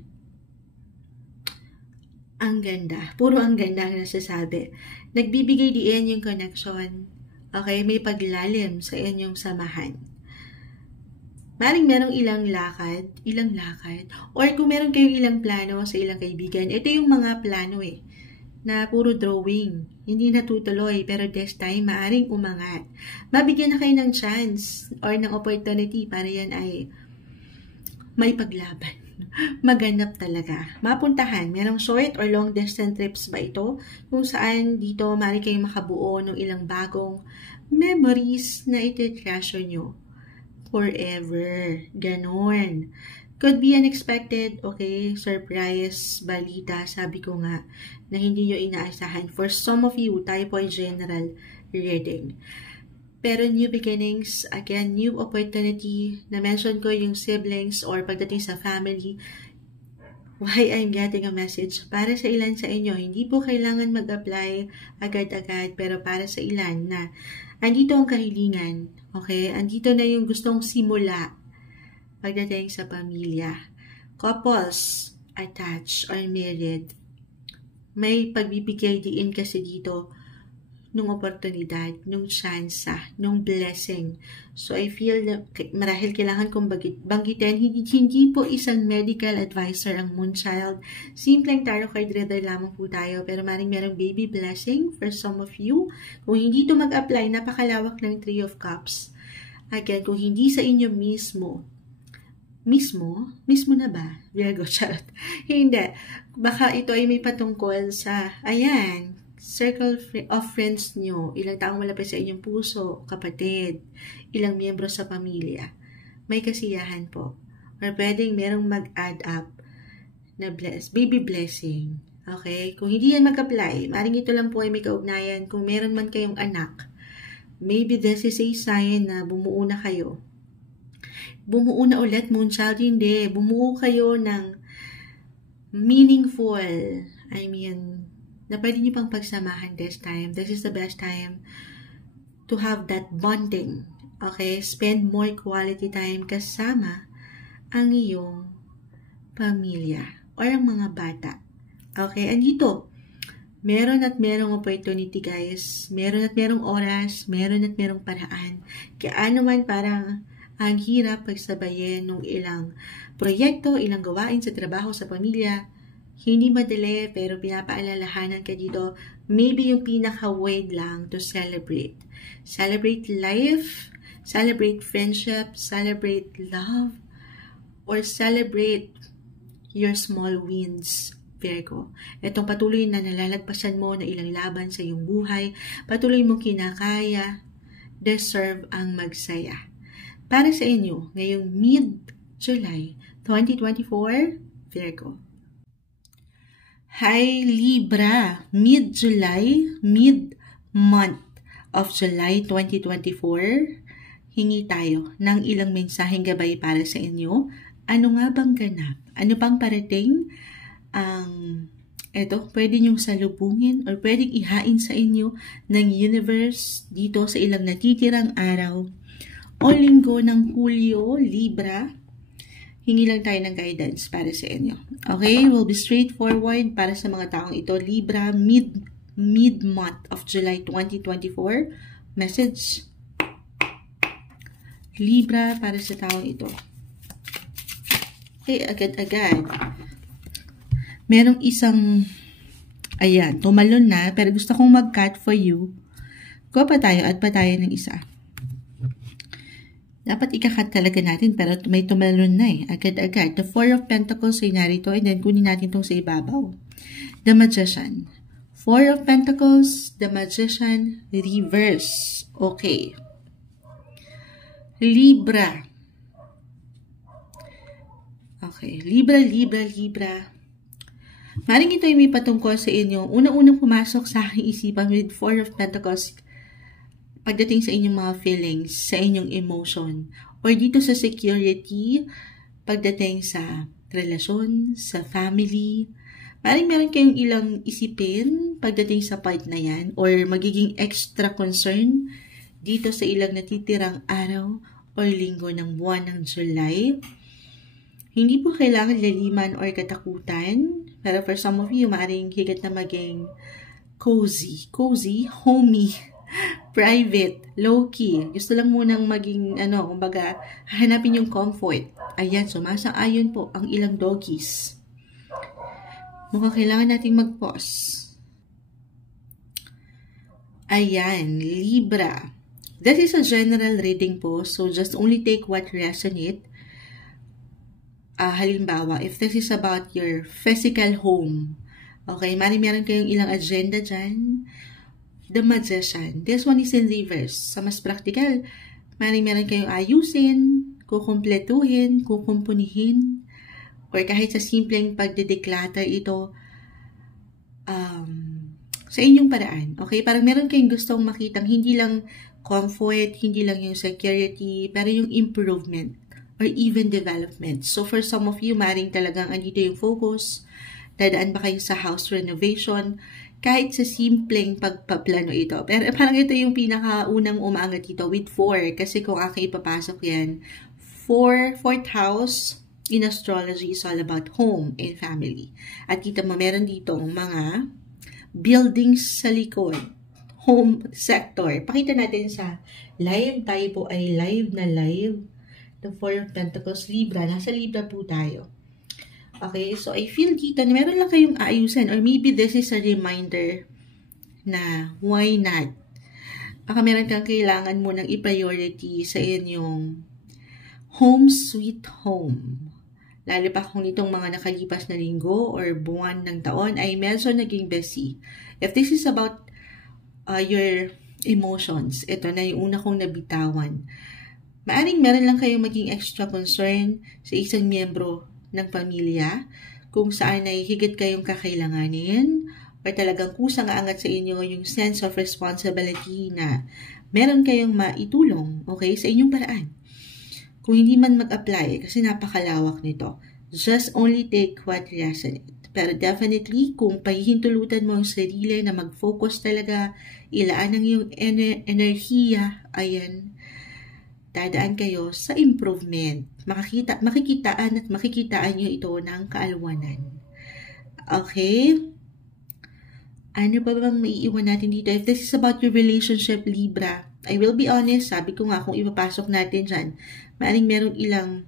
Ang ganda. Puro ang ganda ang nasasabi. Nagbibigay diin yung connection. Okay? May paglalim sa inyong samahan. Maring merong ilang lakad, or kung meron kayong ilang plano sa ilang kaibigan, ito yung mga plano na puro drawing, hindi natutuloy, pero this time, maaring umangat. Mabigyan na kayo ng chance or ng opportunity para yan ay may paglaban. Maganap talaga. Mapuntahan, merong short or long distance trips ba ito? Kung saan dito, maaring kayong makabuo ng ilang bagong memories na iti-treasure nyo. Forever. Ganon. Could be unexpected, okay, surprise, balita, sabi ko nga, na hindi nyo inaasahan. For some of you, tayo po ay general reading. Pero new beginnings, again, new opportunity, na-mention ko yung siblings or pagdating sa family. Why I'm getting a message? Para sa ilan sa inyo, hindi po kailangan mag-apply agad-agad, pero para sa ilan na andito ang kahilingan, okay? Andito na yung gustong simula pagdating sa pamilya. Couples, attached or married, may pagbibigay diin kasi dito nung oportunidad, nung tsansa, nung blessing. So I feel na marahil kailangan kong banggitin, hindi po isang medical advisor ang Moonchild. Simpleng tarot card reader lamang po tayo, pero maring merong baby blessing for some of you. Kung hindi ito mag-apply, napakalawak ng 3 of Cups. Again, kung hindi sa inyo mismo na ba? Virgo, charot. Hindi. Baka ito ay may patungkol sa, ayan, circle of friends nyo, ilang taong malapit sa inyong puso, kapatid, ilang miyembro sa pamilya. May kasiyahan po. Or pwedeng merong mag-add up na baby blessing. Okay? Kung hindi yan mag-apply, maring ito lang po ay may kaugnayan. Kung meron man kayong anak, maybe this is a sign na bumuo na kayo. Bumuo na ulit, Moonchild, hindi. Bumuo kayo ng meaningful, na pwede niyo pang pagsamahan this time. This is the best time to have that bonding. Okay? Spend more quality time kasama ang iyong pamilya or ang mga bata. Okay? Andito, meron at merong opportunity, guys. Meron at merong oras, meron at merong paraan. Kaya naman parang ang hirap pagsabayin ng ilang proyekto, ilang gawain sa trabaho, sa pamilya. Hindi madali, pero pinapaalalahanan ka dito, maybe yung pinaka-way lang to celebrate. Celebrate life, celebrate friendship, celebrate love, or celebrate your small wins, Virgo. Itong patuloy na nalalagpasan mo na ilang laban sa iyong buhay, patuloy mong kinakaya, deserve ang magsaya. Para sa inyo, ngayong mid-July 2024, Virgo. Hi Libra, mid-July, mid-month of July 2024, hingi tayo ng ilang mensaheng gabay para sa inyo. Ano nga bang ganap? Ano pang parating? Eto, pwede nyong salubungin or pwedeng ihain sa inyo ng universe dito sa ilang natitirang araw o linggo ng Hulyo, Libra. Hingi lang tayo ng guidance para sa inyo. Okay, we'll be straightforward para sa mga taong ito. Libra, mid-month of July 2024. Message. Libra para sa taong ito. Okay, agad-agad. Merong isang, ayan, tumalon na, pero gusto kong mag-cut for you. Go pa tayo at pa tayo ng isa. Dapat ikakat talaga natin, pero may tumalon na eh. Agad-agad. The Four of Pentacles ay narito, and then kunin natin itong sa ibabaw. The Magician. Four of Pentacles, the Magician, reverse. Okay. Libra. Okay. Libra. Maring ito ay may patungkol sa inyo. Unang-unang pumasok sa aking isipan with Four of Pentacles pagdating sa inyong mga feelings, sa inyong emotion, or dito sa security, pagdating sa relasyon, sa family. Maring meron kayong ilang isipin pagdating sa part na yan, or magiging extra concern dito sa ilang natitirang araw or linggo ng buwan ng July. Hindi po kailangan laliman or katakutan, pero for some of you, maring higit na maging cozy, homey, private, low-key. Gusto lang munang maging, kumbaga, hanapin yung comfort. Ayan, sumasang-ayon po ang ilang doggies. Mukhang kailangan natin mag-pause. Ayan, Libra. That is a general reading po, so just only take what resonate. Halimbawa, if this is about your physical home, okay, meron kayong ilang agenda dyan. The Magician. This one is in reverse. Sa mas practical, meron kayong ayusin, kukumpletuhin, kukumpunihin, or kahit sa simpleng pagde-declutter ito sa inyong paraan. Okay? Parang meron kayong gustong makitang hindi lang comfort, hindi lang yung security, pero yung improvement or even development. So for some of you, maring talagang andito yung focus, dadaan ba kayo sa house renovation, kahit sa simpleng pagpaplano ito. Pero parang ito yung pinakaunang umaangat dito with 4. Kasi kung aking ipapasok yan, fourth house in astrology is all about home and family. At kita mo, meron ditong mga buildings sa likod. Home sector. Pakita natin sa live. Tayo po ay live na live. The Four of Pentacles, Libra. Nasa Libra po tayo. Okay, so I feel dito na meron lang kayong aayusin, or maybe this is a reminder na why not? Baka meron kang kailangan mo ng i-priority sa inyong home sweet home. Lalo pa kung itong mga nakalipas na linggo or buwan ng taon ay medyo naging busy. If this is about your emotions, ito na yung una kong nabitawan. Maaring meron lang kayong maging extra concern sa isang miyembro ng pamilya, kung saan ay higit kayong kakailanganin, or talagang kusang aangat sa inyo yung sense of responsibility na meron kayong maitulong, okay, sa inyong paraan. Kung hindi man mag-apply, kasi napakalawak nito, just only take what resonate. Pero definitely, kung pahihintulutan mo yung sarili na mag-focus talaga, ilaan ang iyong enerhiya, ayan, dadaan kayo sa improvement. Makikitaan nyo ito ng kaalwanan. Okay? Ano pa bang maiiwan natin dito? If this is about your relationship, Libra, I will be honest, sabi ko nga kung ipapasok natin dyan, maaaring meron ilang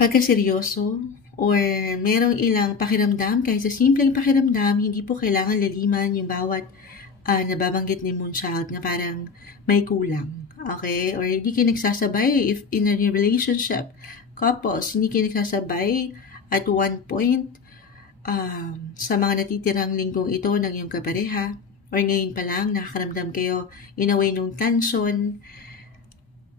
pagkaseryoso or merong ilang pakiramdam, kahit sa simpleng pakiramdam, hindi po kailangan laliman yung bawat nababanggit ni Moonchild na parang may kulang. Okay? Or hindi kayo nagsasabay if in a relationship, couples, hindi kayo nagsasabay at one point sa mga natitirang linggong ito ng iyong kapareha, or ngayon pa lang nakakaramdam kayo in a way nung tension,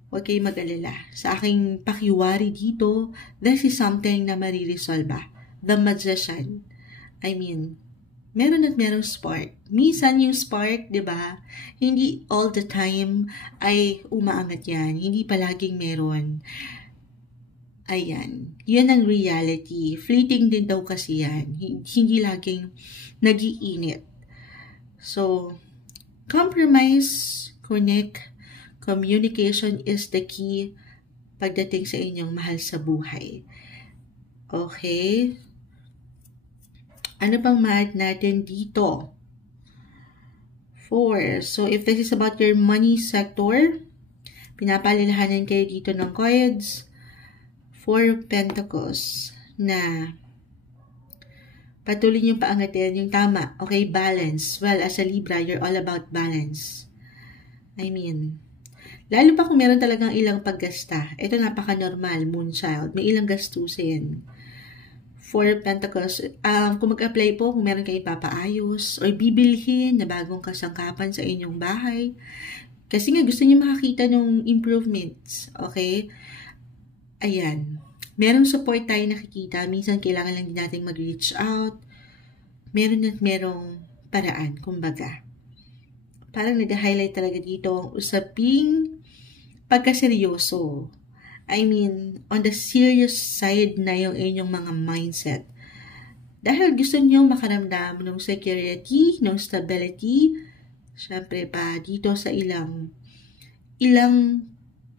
huwag kayo mag-alala. Sa aking pakiwari dito, this is something na mariresolve. The Magician. I mean, meron at merong spark. Minsan yung spark, di ba? Hindi all the time ay umaangat yan. Hindi palaging meron. Ayan. Yan ang reality. Fleeting din daw kasi yan. Hindi laging nag-iinit. So, compromise, connect, Communication is the key pagdating sa inyong mahal sa buhay. Okay? Ano bang ma-add natin dito? 4. So, if this is about your money sector, pinapalilahanan kayo dito ng cards. 4 of Pentacles na patuloy niyong paangatin yung tama. Okay, balance. Well, as a Libra, you're all about balance. I mean, lalo pa kung meron talagang ilang paggasta. Ito napaka-normal, Moonchild. May ilang gastusin. 4 Pentacles, kung mag-apply po, kung meron kayo ipapaayos or bibilhin na bagong kasangkapan sa inyong bahay. Kasi nga gusto niyo makakita ng improvements. Okay? Ayan. Merong support tayo nakikita. Minsan kailangan lang din natin mag-reach out. Meron at merong paraan, kumbaga. Parang nag-highlight talaga dito ang usaping pagkaseryoso. I mean, on the serious side na yung inyong mga mindset. Dahil gusto niyo makaramdam ng security, ng stability, syempre pa dito sa ilang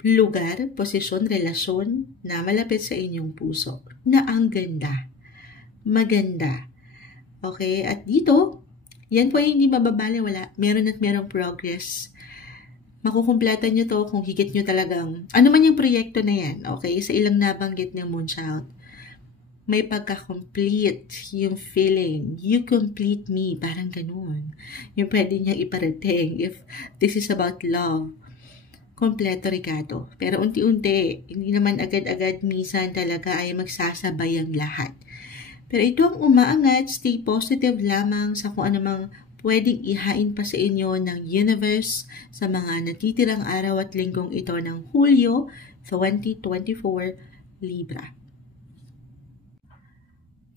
lugar, posisyon, relasyon na malapit sa inyong puso. Na ang ganda. Maganda. Okay? At dito, yan po ay hindi mababaliwala. Meron at merong progress. Makukumplatan nyo to kung higit nyo talagang, ano man yung proyekto na yan, okay? Sa ilang nabanggit ng Moonchild, may pagka-complete yung feeling. You complete me. Parang ganun. Yung pwede niyang iparating if this is about love. Kompleto Ricardo. Pero unti-unti, hindi naman agad-agad minsan talaga ay magsasabay ang lahat. Pero ito ang umaangat, stay positive lamang sa kung anumang pwedeng ihain pa sa inyo ng universe sa mga natitirang araw at linggong ito ng Hulyo 2024, Libra.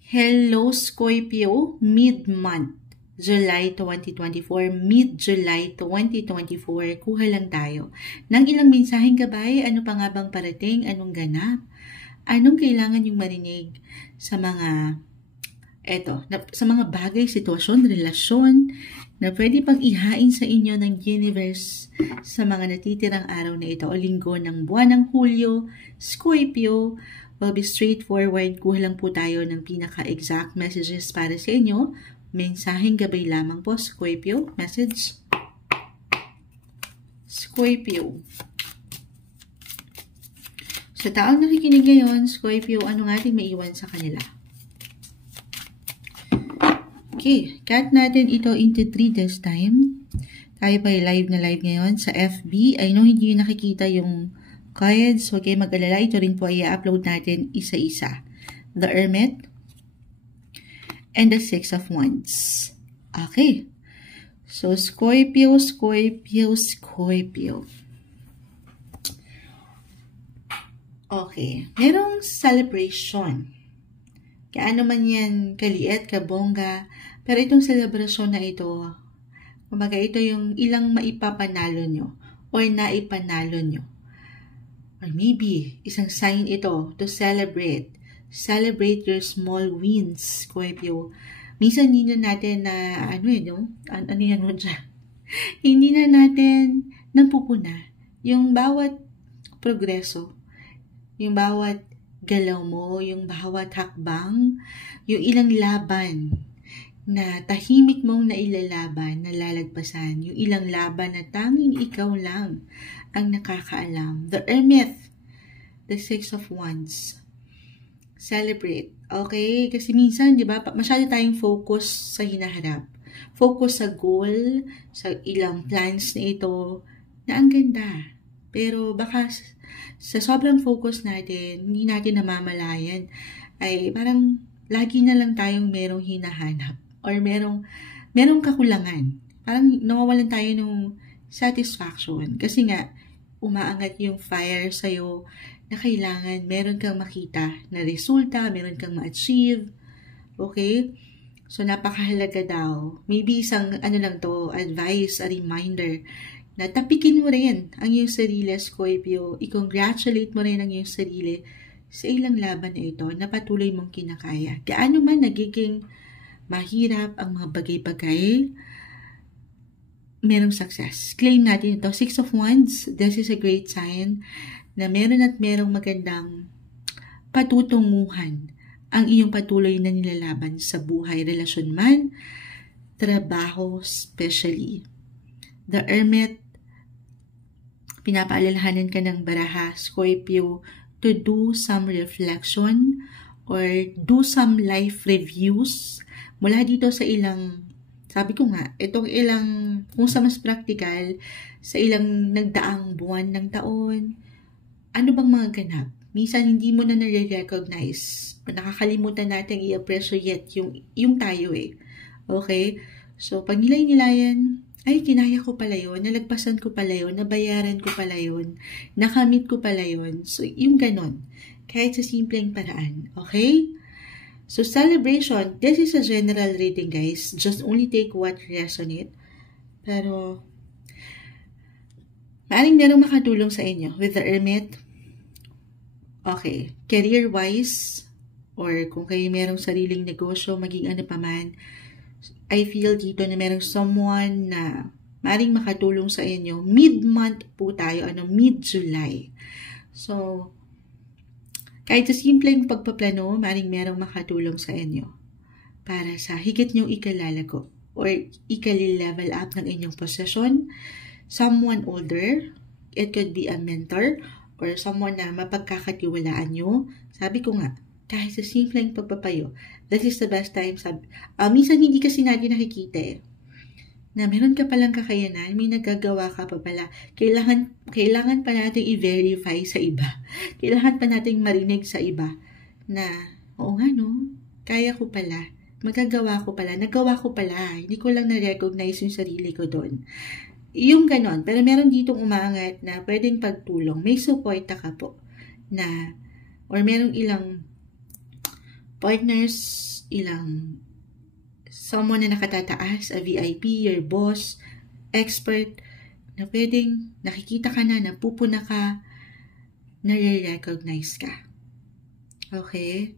Hello Scorpio, mid-month, July 2024, mid-July 2024, kuha lang tayo ng ilang mensaheng gabay. Ano pa nga bang parating? Anong ganap? Anong kailangan yung marinig sa mga sa mga bagay, sitwasyon, relasyon na pwede pang ihain sa inyo ng universe sa mga natitirang araw na ito o linggo ng buwan ng Hulyo? Scorpio, will be straightforward. Kuha lang po tayo ng pinaka-exact messages para sa inyo. Mensaheng gabay lamang po, Scorpio. Message. Scorpio. Sa taong nakikinig ngayon, Scorpio, ano nga ating maiwan sa kanila? Okay, cut natin ito into 3 this time. Tayo pa live na live ngayon sa FB. I know hindi nyo nakikita yung cards. Huwag kayo mag-alala. Ito rin po ay i-upload natin isa-isa. The Hermit and the 6 of Wands. Okay. So, Scorpio, Scorpio, Scorpio. Okay. Merong celebration. Kaano man yan, kaliit, kabongga. Pero itong selebrasyon na ito, kumbaga ito yung ilang maipapanalo nyo or naipanalo nyo. Or maybe, isang sign ito to celebrate. Celebrate your small wins, Scorpio. Minsan hindi na natin na, ano yan mo dyan? Hindi na natin napupuna yung bawat progreso, yung bawat galaw mo, yung bawat hakbang, yung ilang laban na tahimik mong nailalaban, nalalagpasan, yung ilang laban na tanging ikaw lang ang nakakaalam. The Hermit, the 6 of Wands. Celebrate. Okay? Kasi minsan, di ba, masyado tayong focus sa hinaharap. Focus sa goal, sa ilang plans na ito, na ang ganda. Pero baka sa sobrang focus natin, hindi natin namamalayan, ay parang lagi na lang tayong merong hinahanap or merong kakulangan. Parang nawawalan tayo ng satisfaction. Kasi nga, umaangat yung fire sa'yo na kailangan meron kang makita na resulta, meron kang ma-achieve. Okay? So, napakahalaga daw. Maybe isang, advice, a reminder, na tapikin mo rin ang iyong sarili, Scorpio. I-congratulate mo rin ang iyong sarili sa ilang laban na ito na patuloy mong kinakaya. Gaano man nagiging mahirap ang mga bagay-bagay, merong success. Claim natin ito. 6 of Wands, this is a great sign na meron at merong magandang patutunguhan ang iyong patuloy na nilalaban sa buhay, relasyon man, trabaho especially. The Hermit, pinapaalalahanan ka ng baraha, Scorpio, to do some reflection or do some life reviews mula dito sa ilang, sabi ko nga, itong ilang, kung sa mas practical, sa ilang nagdaang buwan ng taon, ano bang mga ganap? Minsan hindi mo na nare-recognize o nakakalimutan natin i-appreciate yung tayo eh. Okay? So, pag nilay-nilayan, ay, kinaya ko pala yun, nalagpasan ko pala yun, nabayaran ko pala yun, nakamit ko pala yun. So, yung ganon. Kahit sa simpleng paraan. Okay? So, celebration. This is a general reading, guys. Just only take what resonate. Pero, maaring merong makatulong sa inyo with the Hermit. Okay. Career-wise, or kung kayo merong sariling negosyo, maging ano pa man, I feel dito na merong someone na maaring makatulong sa inyo. Mid-month po tayo, mid-July. So, kahit sa simpleng pagpaplano, maaring merong makatulong sa inyo para sa higit niyong ikalalago or ikali-level up ng inyong posisyon. Someone older, it could be a mentor or someone na mapagkakatiwalaan nyo. Sabi ko nga, kahit sa simpleng pagpapayo, that is the best time. Minsan hindi kasi natin nakikita eh, na meron ka palang kakayanan, may nagagawa ka pa pala. Kailangan pa natin i-verify sa iba. Kailangan pa natin marinig sa iba na, oo nga no, kaya ko pala, magagawa ko pala, nagawa ko pala, hindi ko lang na-recognize yung sarili ko doon. Yung ganon, pero meron ditong umaangat na pwedeng pagtulong. May support ka po na, or merong ilang partners, ilang someone na nakatataas, a VIP, your boss, expert, na pwedeng nakikita ka na, napupuna ka, nare-recognize ka. Okay?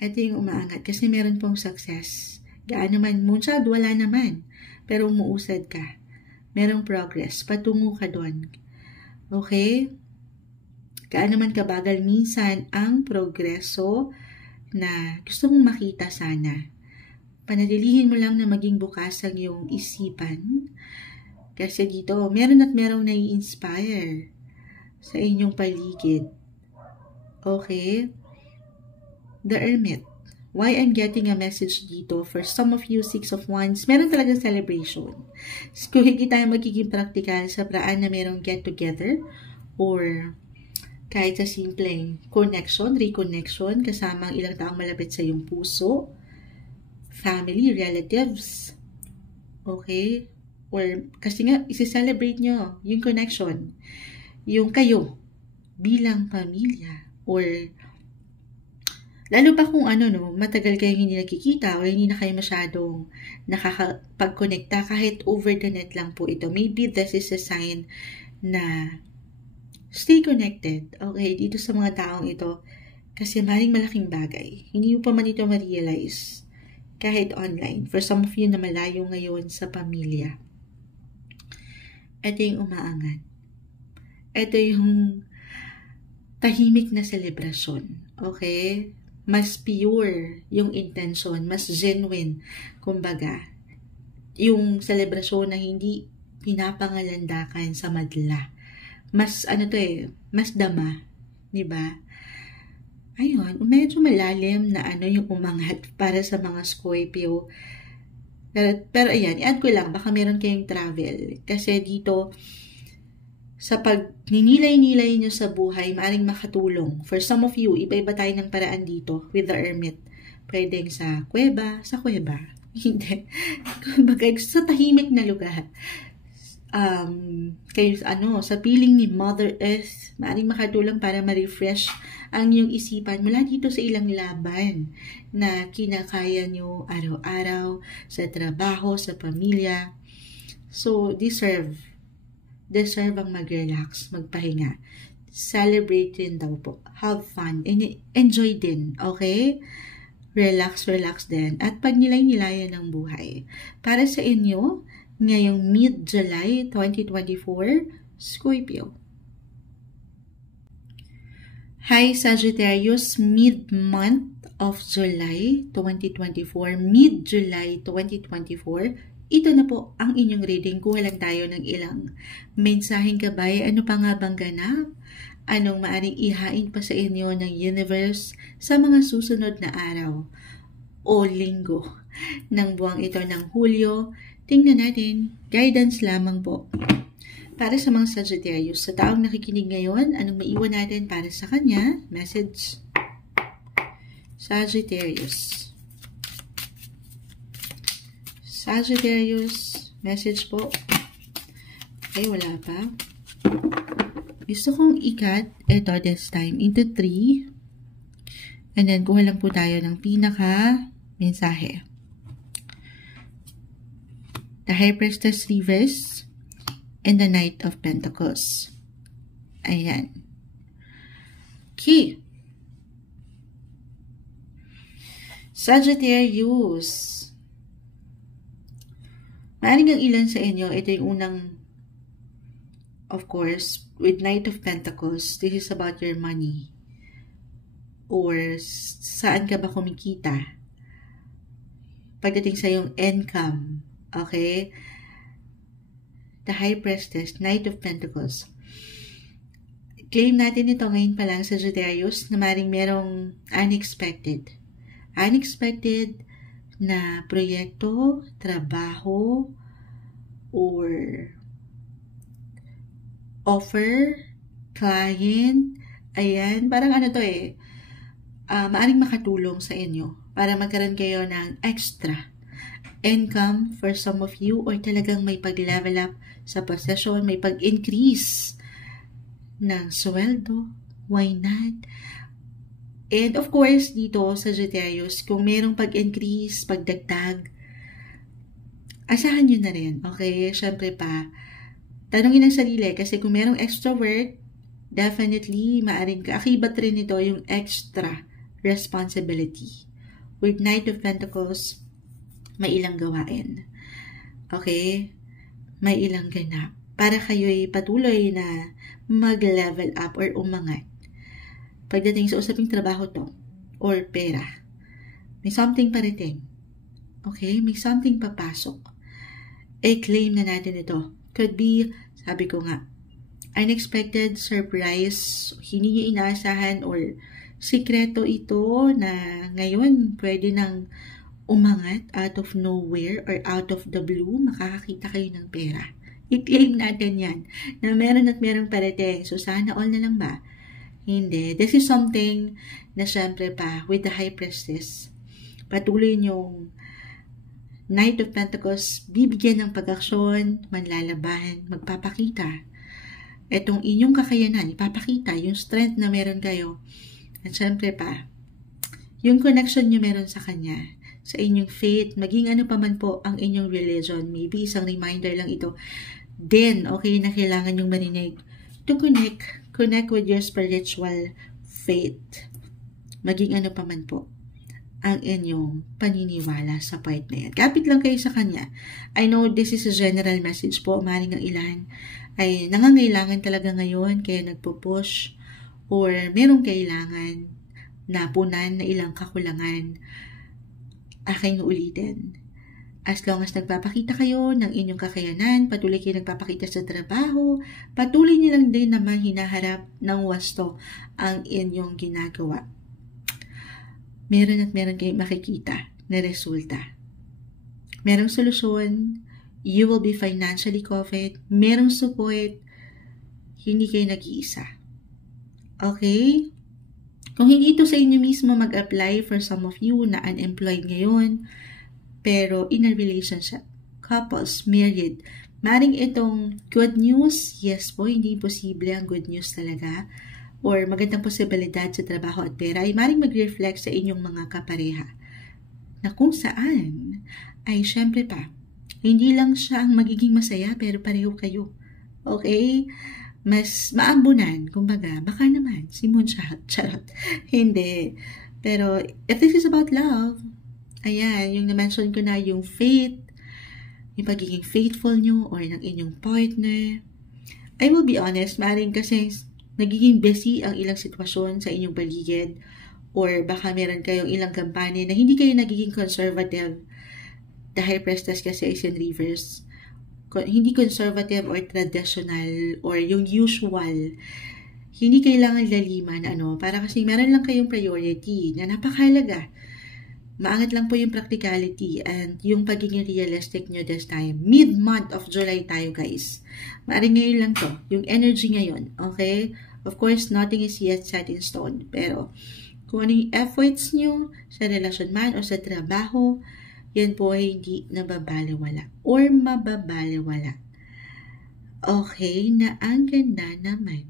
Ito yung umaangat kasi meron pong success. Gaano man, munchad, wala naman. Pero umuusad ka. Merong progress. Patungo ka doon. Okay? Gaano man kabagal minsan ang progreso na gusto mong makita sana. Panatilihin mo lang na maging bukas ang iyong isipan. Kasi dito, meron at merong nai-inspire sa inyong paligid. Okay? The Hermit. Why I'm getting a message dito, for some of you, 6 of Wands, meron talagang celebration. Kung hindi tayo magiging practical sa paraan na merong get-together or kahit sa simpleng connection, reconnection, kasama ang ilang taong malapit sa iyong puso, family, relatives, okay? Or, kasi nga, isi-celebrate nyo yung connection, yung kayo, bilang pamilya, or, lalo pa kung matagal kayong hindi nakikita, o hindi na kayo masyadong nakakapag-connecta, kahit over the net lang po ito. Maybe this is a sign na stay connected, okay, dito sa mga taong ito, kasi maring malaking bagay. Hindi mo pa man ito ma-realize. Kahit online. For some of you na malayo ngayon sa pamilya. Ito yung umaangat. Ito yung tahimik na selebrasyon. Okay? Mas pure yung intention. Mas genuine. Kumbaga, yung selebrasyon na hindi pinapangalandakan sa madla. Mas, mas dama. Diba? Ayun, medyo malalim na yung umangat para sa mga Scorpio. Pero ayan, i-add ko lang, baka meron kayong travel. Kasi dito, sa pag ninilay-nilay nyo sa buhay, maaaring makatulong. For some of you, iba-iba tayo ng paraan dito with the Hermit. Pwedeng sa kuweba. Hindi. Kumbaga, sa tahimik na lugar. Kayo, sa piling ni Mother Earth, maaaring makatulong para ma-refresh ang iyong isipan mula dito sa ilang laban na kinakaya nyo araw-araw, sa trabaho, sa pamilya. So, deserve ang mag-relax, magpahinga. Celebrate din daw po. Have fun. Enjoy din. Okay? Relax din. At pag nilay-nilayan ng buhay. Para sa inyo, ngayong mid-July 2024, Scorpio. Hi Sagittarius, mid-month of July 2024, mid-July 2024, ito na po ang inyong reading. Kuha lang tayo ng ilang mensaheng gabay. Ano pa nga bang ganap? Anong maaring ihain pa sa inyo ng universe sa mga susunod na araw o linggo ng buwang ito ng Hulyo? Tingnan natin. Guidance lamang po. Para sa mga Sagittarius, sa taong nakikinig ngayon, anong maiwan natin para sa kanya? Message. Sagittarius. Sagittarius, message po. Okay, wala pa. Gusto kong ikat ito this time into 3. And then, kuha lang po tayo ng pinaka mensahe. The High Priestess Reverse and the Knight of Pentacles. Ayan. Okay. Sagittarius. Maaaring ang ilan sa inyo, ito yung unang, of course, with Knight of Pentacles, this is about your money. Or saan ka ba kumikita? Pagdating sa yung income. Okay? The High Priestess, Knight of Pentacles. Claim natin ito ngayon pa lang, Sagittarius, na maring merong unexpected. Unexpected na proyekto, trabaho, or offer, client, ayan, parang ano to maaring makatulong sa inyo para magkaroon kayo ng extra income for some of you, or talagang may pag-level up sa possession, may pag-increase ng sweldo, why not? And of course, dito sa Sagittarius, kung merong pag-increase, pagdagdag, asahan nyo na rin, okay? Siyempre pa, tanongin ang sarili, kasi kung merong extra work, definitely, maaring kaakibat rin ito yung extra responsibility. With Knight of Pentacles, may ilang gawain. Okay? May ilang ganap. Para kayo'y patuloy na mag-level up or umangat. Pagdating sa usaping trabaho to, or pera, may something parating. Okay? May something papasok. Claim na natin ito. Could be, sabi ko nga, unexpected surprise, hindi nyo inaasahan, or sikreto ito na ngayon pwede nang umangat out of nowhere or out of the blue, makakakita kayo ng pera. I-claim natin yan na meron at merong parating. So, sana all na lang ba? Hindi. This is something na syempre pa, with the High Priestess, patuloy niyong Knight of Pentacles, bibigyan ng pag-aksyon, manlalaban, magpapakita. Itong inyong kakayanan, ipapakita yung strength na meron kayo. At syempre pa, yung connection nyo meron sa Kanya, sa inyong faith, maging ano pa man po ang inyong religion. Maybe isang reminder lang ito. Then, okay na kailangan yung marinig to connect with your spiritual faith. Maging ano pa man po ang inyong paniniwala sa part na yan. Kapit lang kayo sa Kanya. I know this is a general message po. Maring ang ilan ay nangangailangan talaga ngayon, kaya nagpo-push or merong kailangan na punan na ilang kakulangan. Aking ulitin. As long as nagpapakita kayo ng inyong kakayanan, patuloy kayo nagpapakita sa trabaho, patuloy niyo lang din naman hinaharap ng wasto ang inyong ginagawa. Meron at meron kayong makikita na resulta. Merong solusyon, you will be financially covered, merong support, hindi kayo nag-iisa. Okay? Kung hindi ito sa inyo mismo mag-apply, for some of you na unemployed ngayon, pero in a relationship, couples, married, maring itong good news, yes po, hindi posible ang good news talaga, or magandang posibilidad sa trabaho at pera, ay maring mag-reflect sa inyong mga kapareha, na kung saan, ay syempre pa, hindi lang siya ang magiging masaya, pero pareho kayo. Okay? Mas maambunan, kumbaga, baka naman, si Moonshot, charot, hindi. Pero, if this is about love, ayan, yung na-mention ko na, yung faith, yung pagiging faithful nyo or ng inyong partner. I will be honest, maaaring kasi nagiging busy ang ilang sitwasyon sa inyong paligid or baka meron kayong ilang kampanya na hindi kayo nagiging conservative dahil Prestas kasi is in reverse. Hindi conservative or traditional or yung usual. Hindi kailangan laliman, para kasi meron lang kayong priority na napakahalaga. Maangat lang po yung practicality and yung pagiging realistic nyo this time. Mid-month of July tayo, guys. Maaaring ngayon lang to. Yung energy ngayon, okay? Of course, nothing is yet set in stone. Pero, kung ano yung efforts nyo sa relasyon man o sa trabaho, yan po ay hindi nababaliwala or mababaliwala. Okay, na ang ganda naman.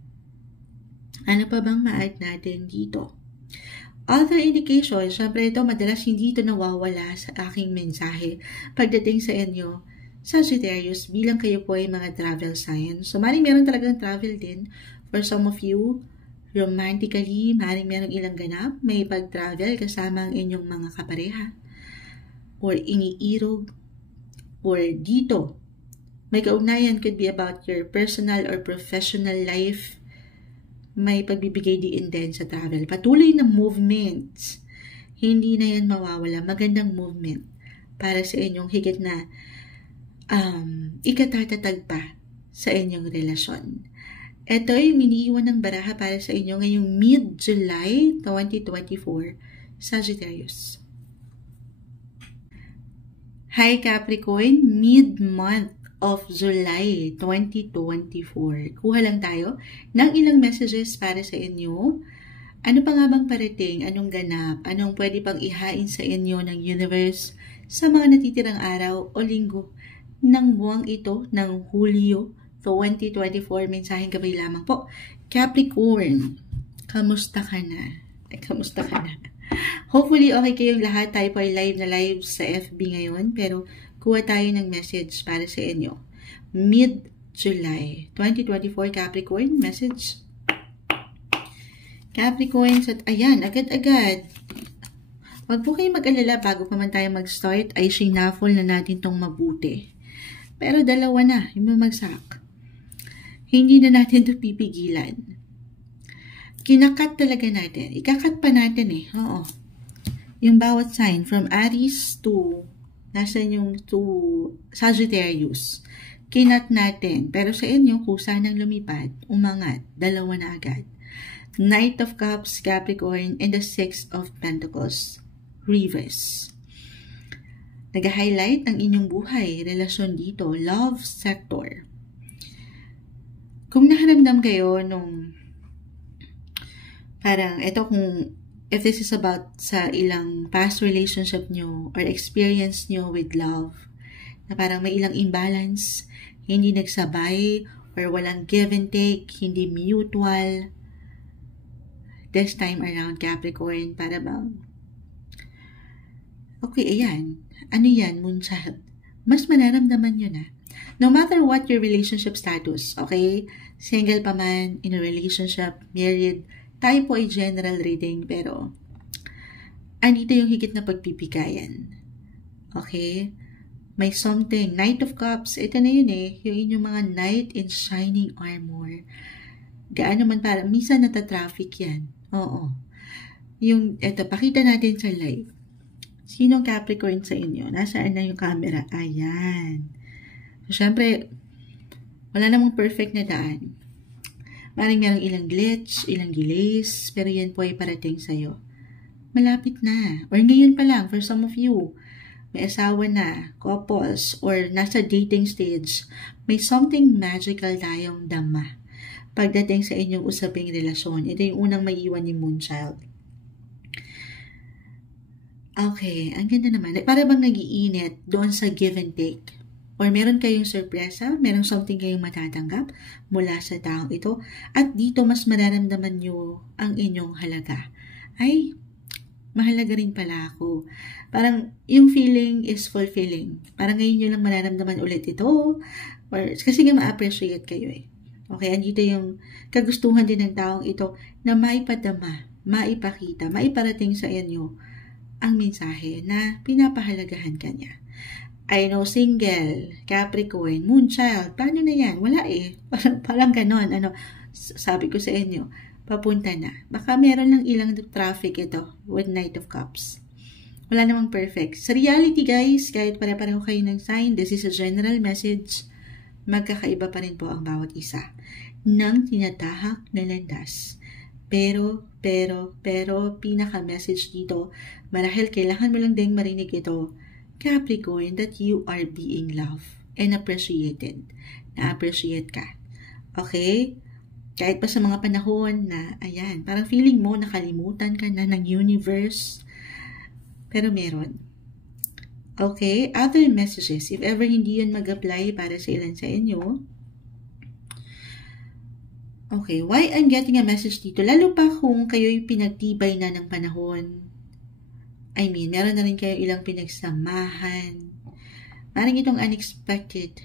Ano pa bang ma-add natin dito? Other indications, syempre ito, madalas hindi ito nawawala sa aking mensahe pagdating sa inyo, Sagittarius, bilang kayo po ay mga travel sign. So, maaaring meron talagang travel din for some of you. Romantically, maaaring meron ilang ganap, may pag-travel kasama ang inyong mga kapareha or iniirog or dito. May kaugnayan could be about your personal or professional life. May pagbibigay din sa travel. Patuloy na movements. Hindi na yan mawawala. Magandang movement para sa inyong higit na ikatatatag pa sa inyong relasyon. Ito ay miniiwan ng baraha para sa inyo ngayong mid-July 2024, Sagittarius. Hi Capricorn, mid-month of July 2024. Kuha lang tayo ng ilang messages para sa inyo. Ano pa nga bang parating? Anong ganap? Anong pwede pang ihain sa inyo ng universe sa mga natitirang araw o linggo ng buwang ito ng Hulyo 2024? Mensaheng gabay lamang po. Capricorn, kamusta ka na? Kamusta ka na? Hopefully, okay kayong lahat. Tayo po ay live na live sa FB ngayon. Pero, kuha tayo ng message para sa inyo. Mid-July 2024, Capricorn, message. Capricorns, at ayan, agad-agad. Wag po kayong mag-alala bago pa man tayo mag-start, ay shinafol na natin tong mabuti. Pero dalawa na, yung mamagsak. Hindi na natin ito pipigilan. Kinakat talaga natin. Ikakat pa natin Oo. Yung bawat sign, from Aries to nasan yung to Sagittarius. Kinat natin. Pero sa inyo, kusa nang lumipad, umangat, dalawa na agad. Knight of Cups, Capricorn, and the Six of Pentacles, reverse. Nag-highlight ang inyong buhay, relasyon dito, love sector. Kung nakaramdam kayo nung parang, if this is about sa ilang past relationship nyo or experience nyo with love, na parang may ilang imbalance, hindi nagsabay, or walang give and take, hindi mutual, this time around, Capricorn, para bang, okay, ayan. Ano yan, Moonchild? Mas mararamdaman nyo na. No matter what your relationship status, okay? Single pa man, in a relationship, married, tayo po ay general reading, pero andito yung higit na pagpipigayan. Okay? May something. Knight of Cups, ito na yun yung inyong mga knight in shining armor. Gaano man parang, minsan natatraffic yan. Oo. Ito, pakita natin sa live. Sinong Capricorn sa inyo? Nasaan na yung camera? Ayan. So, syempre, wala namang perfect na daan. Maring merong ilang glitch, ilang delays, pero yan po ay parating sa'yo. Malapit na. Or ngayon pa lang, for some of you, may asawa na, couples, or nasa dating stage, may something magical tayong dama. Pagdating sa inyong usaping relasyon, ito yung unang maiiwan ni Moonchild. Okay, ang ganda naman. Para bang nag-iinit doon sa give and take? Or meron kayong sorpresa, meron something kayong matatanggap mula sa taong ito, at dito mas mararamdaman nyo ang inyong halaga. Ay, mahalaga rin pala ako. Parang yung feeling is fulfilling. Parang ngayon nyo lang mararamdaman ulit ito, or kasi nga ma-appreciate kayo Okay, andito yung kagustuhan din ng taong ito na maipadama, maipakita, maiparating sa inyo ang mensahe na pinapahalagahan ka niya. I know, single, Capricorn, Moonchild, paano na yan? Wala eh. Parang ganon. Sabi ko sa inyo, papunta na. Baka meron lang ilang traffic ito with Knight of Cups. Wala namang perfect. Sa reality guys, kahit pare-pareho kayo ng sign, this is a general message. Magkakaiba pa rin po ang bawat isa ng tinatahak na landas. Pero, pinaka-message dito, marahil kailangan mo lang ding marinig ito, Capricorn, that you are being loved and appreciated. Na-appreciate ka. Okay? Kahit pa sa mga panahon na, ayan, parang feeling mo nakalimutan ka na ng universe. Pero meron. Okay? Other messages, if ever hindi yun mag-apply para sa ilan sa inyo. Okay, why I'm getting a message dito? Lalo pa kung kayo'y pinagtibay na ng panahon. I mean, meron na rin kayo ilang pinagsamahan. Parang itong unexpected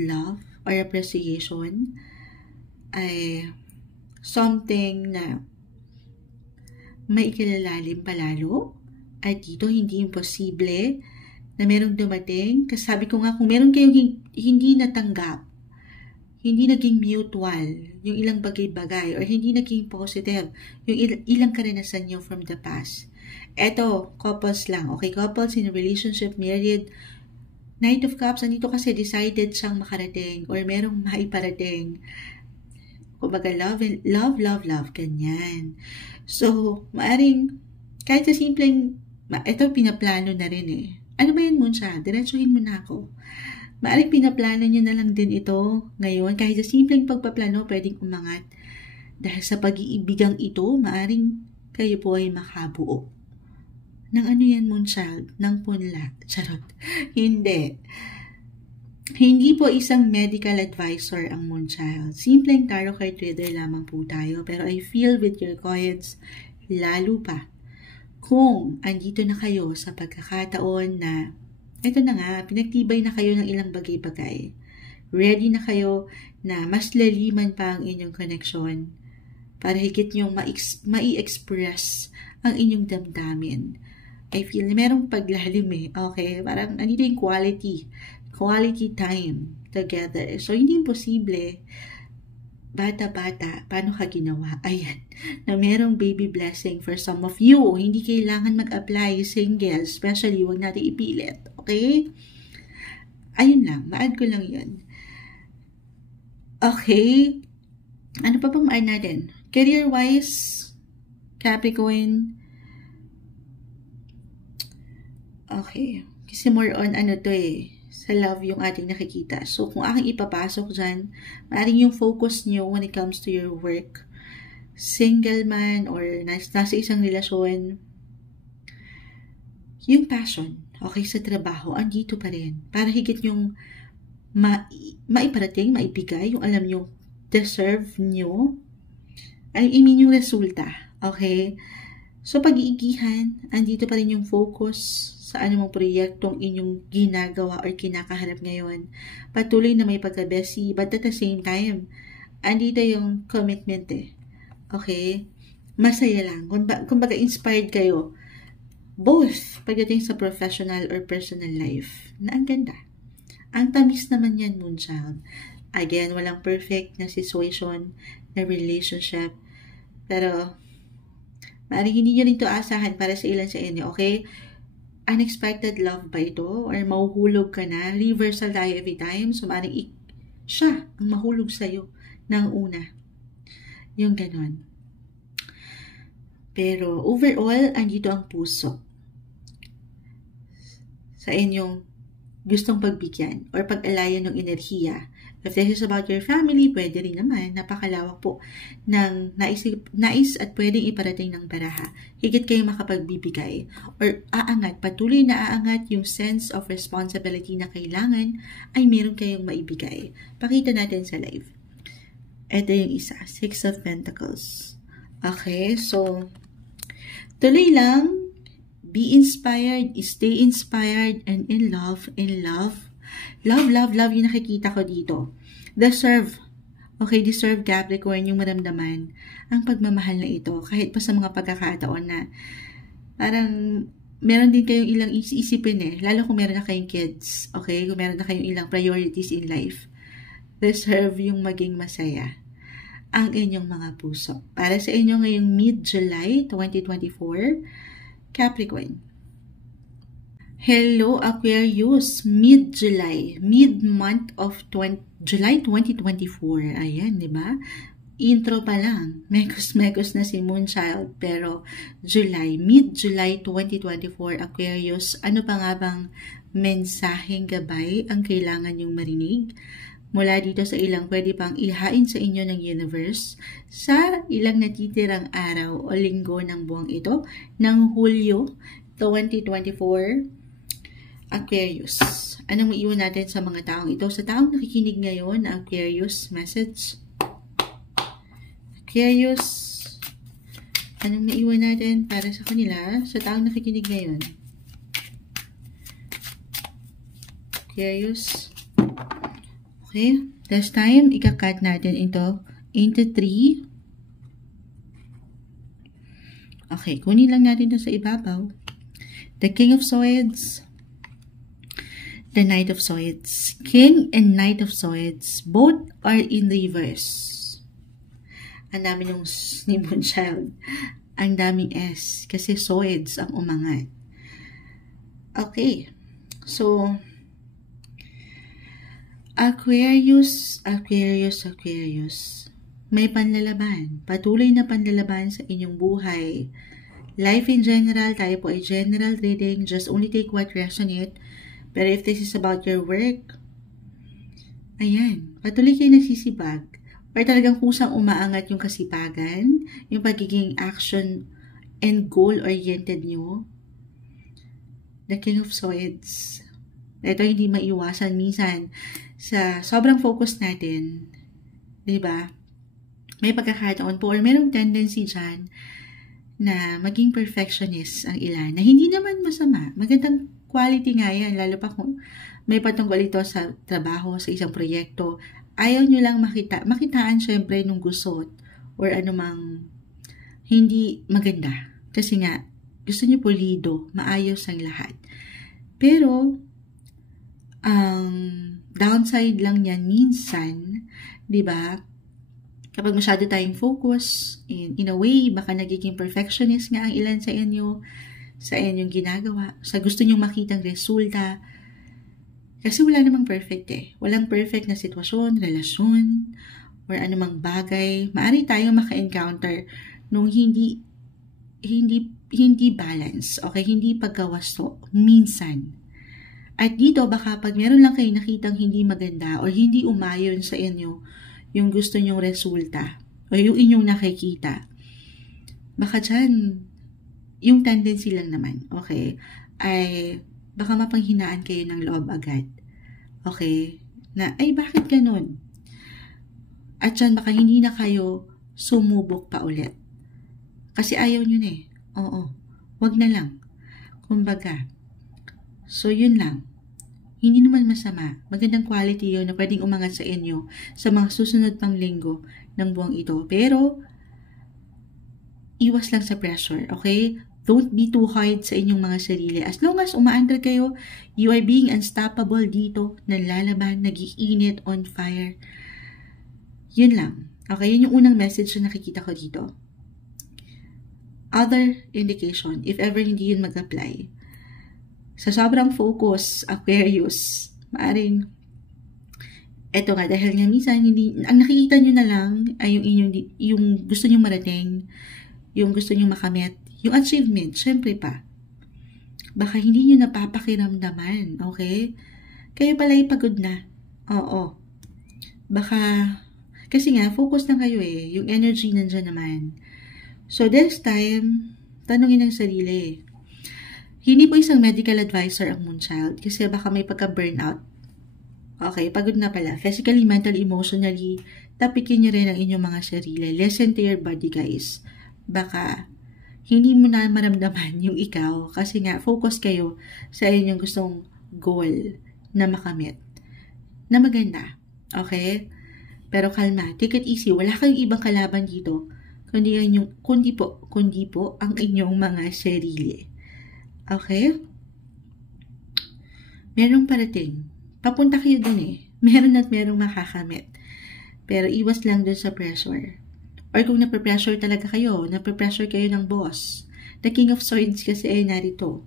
love or appreciation ay something na may ikilalalim palalo. At dito, hindi imposible na merong dumating. Kasi sabi ko nga, kung meron kayong hindi natanggap, hindi naging mutual yung ilang bagay-bagay or hindi naging positive yung ilang karanasan nyo from the past. Eto, couples lang. Okay, couples in a relationship, married, Knight of Cups, andito kasi decided siyang makarating or merong maiparating. Kumbaga, love, ganyan. So, maaring, kahit sa simpleng, eto pinaplano na rin eh. Ano ba yan, Moonsha? Diretsuhin mo na ako. Maaring pinaplano nyo na lang din ito ngayon. Kahit sa simpleng pagpaplano, pwedeng umangat. Dahil sa pag-iibigang ito, maaring kayo po ay makabuo. Nang ano yan, Moonchild? Nang punla. Charot. Hindi. Hindi po isang medical advisor ang Moonchild. Simpleng tarot card reader lamang po tayo. Pero I feel with your cards, lalo pa, kung andito na kayo sa pagkakataon na ito na nga, pinagtibay na kayo ng ilang bagay-bagay. Ready na kayo na mas laliman pa ang inyong connection para higit nyong mai-express ang inyong damdamin. I feel na merong paglalim eh. Okay? Parang andito yung quality time together. So, hindi imposible. Bata-bata, paano ka ginawa? Ayan, na merong baby blessing for some of you. Hindi kailangan mag-apply single, especially huwag natin ipilit. Okay? Ayun lang, ma-add ko lang yun. Okay, ano pa bang ma-add natin? Career-wise, Capricorn. Okay, kasi more on ano to eh, sa love yung ating nakikita. So, kung aking ipapasok dyan, maaaring yung focus nyo when it comes to your work, single man or nasa isang relasyon, yung passion, okay, sa trabaho, andito pa rin. Para higit yung maiparating, maibigay, yung alam nyo, deserve nyo, I mean yung resulta, okay? So, pag-iigihan, andito pa rin yung focus sa anumang proyektong inyong ginagawa or kinakaharap ngayon. Patuloy na may pagka-busy, but at the same time, andito yung commitment eh. Okay? Masaya lang. Kumbaga inspired kayo. Both, pagdating sa professional or personal life, na ang ganda. Ang tamis naman yan, Moonchild. Again, walang perfect na situation, na relationship. Pero, maaaring hindi nyo rin ito asahan para sa ilan sa inyo, okay? Unexpected love ba ito? Or mahuhulog ka na? Reversal tayo every time. So, maaaring siya ang mahulog sa'yo ng una. Yung ganon. Pero, overall, andito ang puso sa inyong gustong pagbigyan or pag-alayan ng enerhiya. If this is about your family, pwede rin naman. Napakalawak po ng nais at pwedeng iparating ng baraha. Higit kayo makapagbibigay or aangat, patuloy na aangat yung sense of responsibility na kailangan ay meron kayong maibigay. Pakita natin sa live. Ito yung isa, Six of Pentacles. Okay, so tuloy lang. Be inspired, stay inspired, and in love, Love yung nakikita ko dito. Deserve. Okay, deserve Capricorn yung maramdaman ang pagmamahal na ito. Kahit pa sa mga pagkakataon na parang meron din kayong ilang isipin lalo kung meron na kayong kids, okay? Kung meron na kayong ilang priorities in life. Deserve yung maging masaya ang inyong mga puso. Para sa inyo ngayong mid-July 2024, Capricorn. Hello Aquarius, mid-July, mid-month of July 2024. Ayan, di ba? Intro pa lang, mekos-mekos na si Moonchild, pero mid-July 2024, Aquarius, ano pa nga bang mensaheng gabay ang kailangan nyong marinig mula dito sa ilang pwede pang ihain sa inyo ng universe sa ilang natitirang araw o linggo ng buwang ito ng Hulyo 2024, Aquarius. Anong maiwan natin sa mga taong ito? Sa taong nakikinig ngayon, Aquarius, message. Aquarius, anong naiwan natin para sa kanila sa taong nakikinig ngayon? Aquarius. Okay, this time, ika-cut natin ito into 3. Okay, kunin lang natin ito sa ibabaw. The King of Swords, the Knight of Swords. King and Knight of Swords, both are in reverse. Ang dami nung ni Moonchild. Ang daming S. Kasi swords ang umangat. Okay. So, Aquarius. May panlalaban. Patuloy na panlalaban sa inyong buhay. Life in general, tayo po ay general reading. Just only take what resonate. Pero if this is about your work, ayan, patuloy kayo nagsisibag. Or talagang kusang umaangat yung kasipagan, yung pagiging action and goal-oriented nyo. The King of Swords. Ito hindi maiwasan minsan sa sobrang focus natin. Diba? May pagkakataon po or merong tendency dyan na maging perfectionist ang ilan. Na hindi naman masama. Magandang quality nga yan, lalo pa kung may patungkol ito sa trabaho, sa isang proyekto. Ayaw nyo lang makitaan syempre nung gusot or anumang hindi maganda. Kasi nga, gusto nyo pulido, maayos ang lahat. Pero, ang downside lang yan minsan, di ba? Kapag masyado tayong focus, in a way, baka nagiging perfectionist nga ang ilan sa inyo, sa inyong ginagawa, sa gusto nyong makitang resulta. Kasi wala namang perfect Walang perfect na sitwasyon, relasyon, or anumang bagay. Maaari tayong maka-encounter nung hindi balance, okay? Hindi pagkawasto, minsan. At dito, baka pag meron lang kayo nakitang hindi maganda or hindi umayon sa inyo yung gusto nyong resulta o yung inyong nakikita, baka dyan, yung tendency lang naman, okay, ay baka mapanghinaan kayo ng loob agad. Okay? Na, ay bakit ganun? At dyan, baka hindi na kayo sumubok pa ulit. Kasi ayaw nyo na Oo. Wag na lang. Kumbaga. So, yun lang. Hindi naman masama. Magandang quality yun na pwedeng umangat sa inyo sa mga susunod pang linggo ng buwang ito. Pero, iwas lang sa pressure. Okay? Don't be too hard sa inyong mga sarili. As long as umaandar kayo, you are being unstoppable dito, nanlalaban, nag-iinit, on fire. Yun lang. Okay, yun yung unang message na nakikita ko dito. Other indication, if ever hindi yun mag-apply. Sa sobrang focus, Aquarius, maaring, eto nga, dahil nga minsan, ang nakikita nyo na lang ay yung gusto nyo marating, yung gusto nyo makamit, yung achievement, syempre pa. Baka hindi nyo napapakiramdaman, okay? Kayo pala'y pagod na. Oo. Baka, kasi nga, focus na kayo yung energy nandyan naman. So, this time, tanungin ang sarili. Hindi po isang medical advisor ang Moonchild kasi baka may pagka-burnout. Okay, pagod na pala. Physically, mentally, emotionally, tapikin nyo rin ang inyong mga sarili. Listen to your body, guys. Baka, hindi mo na maramdaman yung ikaw kasi nga focus kayo sa inyong gustong goal na makamit. Na maganda. Okay? Pero kalma. Take it easy. Wala kayong ibang kalaban dito kundi po ang inyong mga sarili. Okay? Merong parating. Papunta kayo dun eh. Meron at merong makakamit. Pero iwas lang dun sa pressure. Or kung nape-pressure talaga kayo, nape-pressure kayo ng boss. The King of Swords kasi ay narito.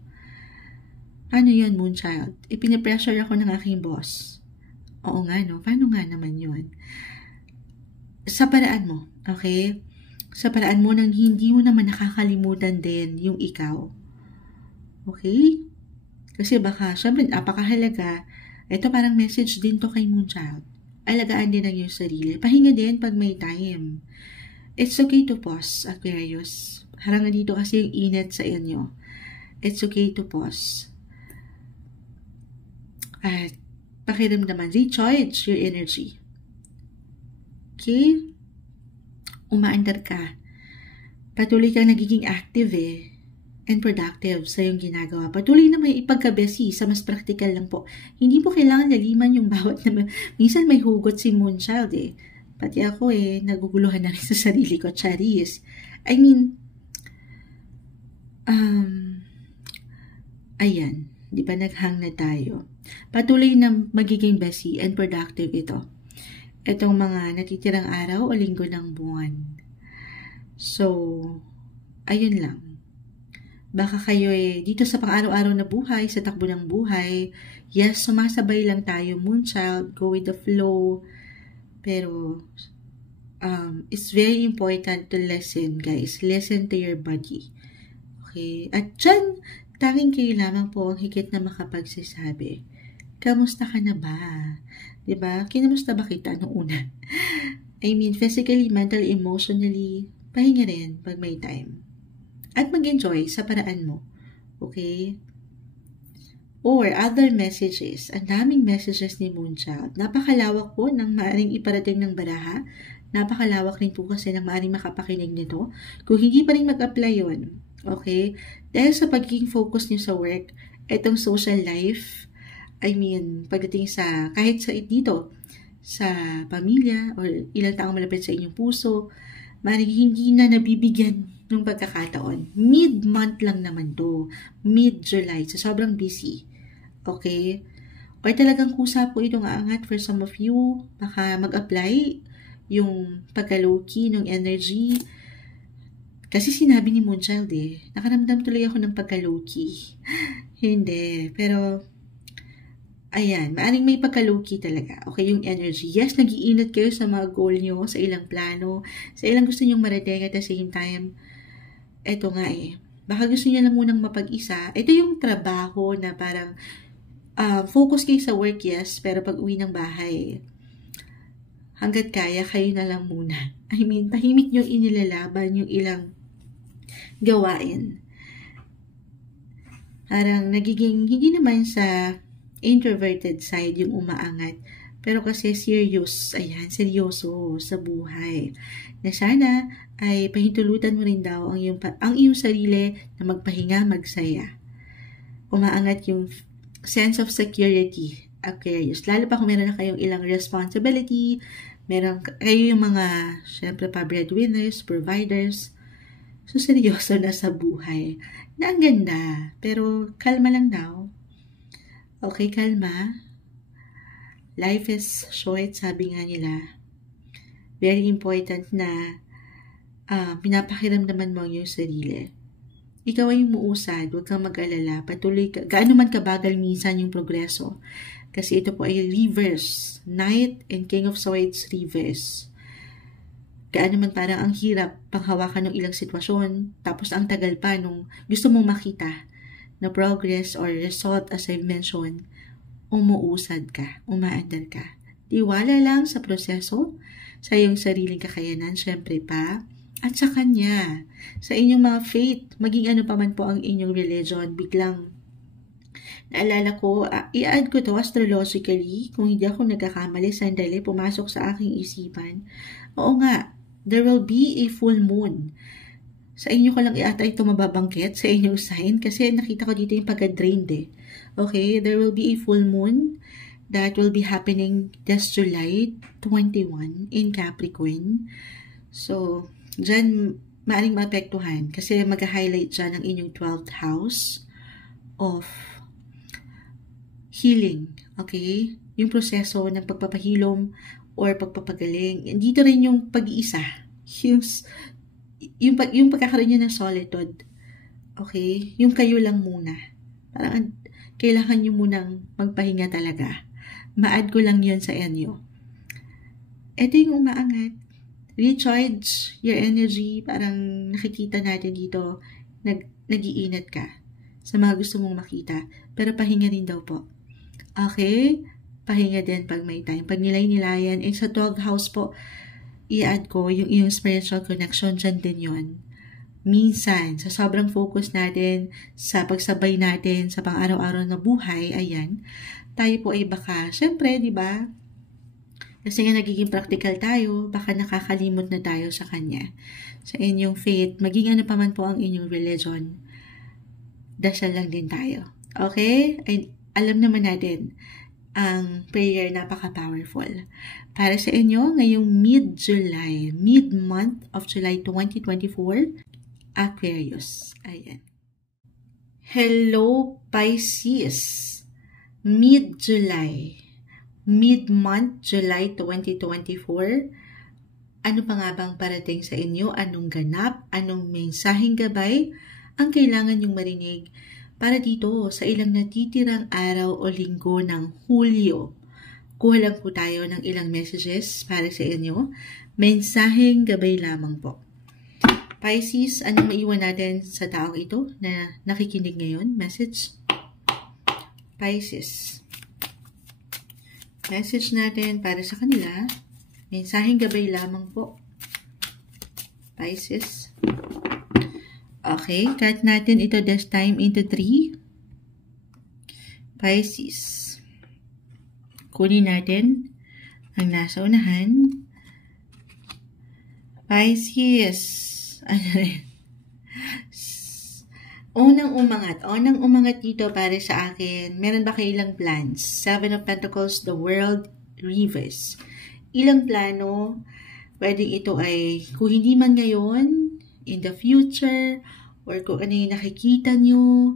Ano yun, Moonchild? Ipine-pressure ako ng aking boss. Oo nga, no? Paano nga naman yun? Sa paraan mo, okay? Sa paraan mo nang hindi mo naman nakakalimutan din yung ikaw. Okay? Kasi baka, syempre, napakahalaga. Ito parang message din to kay Moonchild. Alagaan din ang iyong sarili. Pahinga din pag may time. It's okay to pause, Aquarius. Harang dito kasi yung init sa inyo. It's okay to pause. At pakiramdaman, recharge your energy. Okay? Umaandar ka. Patuloy kang nagiging active and productive sa iyong ginagawa. Patuloy na may ipagkabesi sa mas practical lang po. Hindi po kailangan laliman yung bawat na minsan may hugot si Moonchild Pati ako naguguluhan na rin sa sarili ko. Charis. I mean, ayan. Di ba naghang na tayo? Patuloy na magiging busy and productive ito. Itong mga natitirang araw o linggo ng buwan. So, ayun lang. Baka kayo dito sa pang-araw-araw na buhay, sa takbo ng buhay, yes, sumasabay lang tayo, Moonchild, go with the flow. Pero, it's very important to listen, guys. Listen to your body. Okay? At dyan, tanging kayo lamang po ang higit na makapagsasabi. Kamusta ka na ba? Diba? Kinamusta ba kita noong una? I mean, physically, mentally, emotionally, pahinga rin pag may time. At mag-enjoy sa paraan mo. Okay? Or other messages. Ang daming messages ni Moonchild. Napakalawak po ng maaaring iparating ng baraha. Napakalawak rin po kasi ng maaaring makapakinig nito. Kung hindi pa rin mag-apply yun. Okay? Dahil sa pagiging focus niyo sa work, itong social life, I mean, pagdating sa, kahit sa dito, sa pamilya, or ilang taong malapit sa inyong puso, maaaring hindi na nabibigyan ng pagkakataon. Mid-month lang naman to. Mid-July. So, sobrang busy. Okay? Or talagang kusa po itong aangat for some of you. Baka mag-apply yung pagka-low-key ng energy. Kasi sinabi ni Moonchild nakaramdam tuloy ako ng pagka-low-key. Hindi. Pero, ayan, maaaring may pagka-low-key talaga. Okay, yung energy. Yes, nag-iinat kayo sa mga goal nyo, sa ilang plano, sa ilang gusto nyong marating at the same time, eto nga baka gusto nyo lang munang mapag-isa. Ito yung trabaho na parang focus kayo sa work, yes, pero pag uwi ng bahay, hanggat kaya, kayo na lang muna. I mean, tahimik nyo inilalaban yung ilang gawain. Parang nagiging, hindi naman sa introverted side yung umaangat, pero kasi serious, ayan, seryoso sa buhay. Na sana ay pahintulutan mo rin daw ang iyong sarili na magpahinga, magsaya. Umaangat yung sense of security, Aquarius. Lalo pa kung meron na kayong ilang responsibility, meron kayo yung mga, syempre pa breadwinners, providers. So, seryoso na sa buhay. Na ang ganda, pero kalma lang daw. Okay, kalma. Life is short, sabi nga nila. Very important na pinapakiramdaman mo ang iyong sarili. Ikaw ay umuusad, huwag kang mag-alala. Patuloy ka. Gaano man kabagal minsan yung progreso. Kasi ito po ay reverse. Knight and King of Swords reverse. Gaano man parang ang hirap panghawakan ng ilang sitwasyon. Tapos ang tagal pa nung gusto mong makita na progress or result, as I mentioned, umuusad ka, umaandar ka. Tiwala lang sa proseso, sa iyong sariling kakayanan, syempre pa, at sa Kanya, sa inyong mga faith, maging ano pa man po ang inyong religion, biglang, naalala ko, i-add ko to astrologically, kung hindi ako nagkakamali, sandali, pumasok sa aking isipan. Oo nga, there will be a full moon. Sa inyo ko lang ata ito mababangkit, sa inyong sign, kasi nakita ko dito yung pagka-drained Okay, there will be a full moon that will be happening this July 21 in Capricorn. So, dyan, maaaring maapektuhan kasi mag-highlight dyan ang inyong 12th house. of healing. Okay? Yung proseso ng pagpapahilom or pagpapagaling. Dito rin yung pag-iisa. Yung pagkakaroon nyo ng solitude. Okay? Yung kayo lang muna. Parang kailangan nyo munang magpahinga talaga. Ma-add ko lang yun sa inyo. Ito yung umaangat. Recharge your energy. Parang nakikita natin dito, nag-iinat ka sa mga gusto mong makita. Pero pahinga rin daw po. Okay? Pahinga din pag may time. Pag nilay-nilayan, sa 12th house po, i-add ko yung spiritual connection, dyan din yun. Minsan, sa sobrang focus natin, sa pagsabay natin sa pang-araw-araw na buhay, ayan, tayo po ay baka, syempre, di ba? Kasi nga nagiging practical tayo, baka nakakalimot na tayo sa Kanya. Sa inyong faith, maging ano pa man po ang inyong religion, dasal lang din tayo. Okay? Ay, alam naman natin, ang prayer napaka-powerful. Para sa inyo, ngayong mid-July, mid-month of July 2024, Aquarius. Ayan. Hello, Pisces. Mid-July. Mid-month, July 2024. Ano pa nga bang parating sa inyo? Anong ganap? Anong mensaheng gabay ang kailangan nyong marinig para dito sa ilang natitirang araw o linggo ng Hulyo? Kuha lang po tayo ng ilang messages para sa inyo. Mensaheng gabay lamang po. Pisces, anong maiwan natin sa taong ito na nakikinig ngayon? Message. Pisces. Message natin para sa kanila. Mensaheng gabay lamang po. Pisces. Okay, cut natin ito this time into 3. Pisces. Kunin natin ang nasa unahan. Pisces. Unang umangat dito para sa akin. Meron ba kayo ilang plans? 7 of Pentacles, the World, Reverse. Ilang plano, pwedeng ito ay, kung hindi man ngayon, in the future, or kung ano yung nakikita nyo,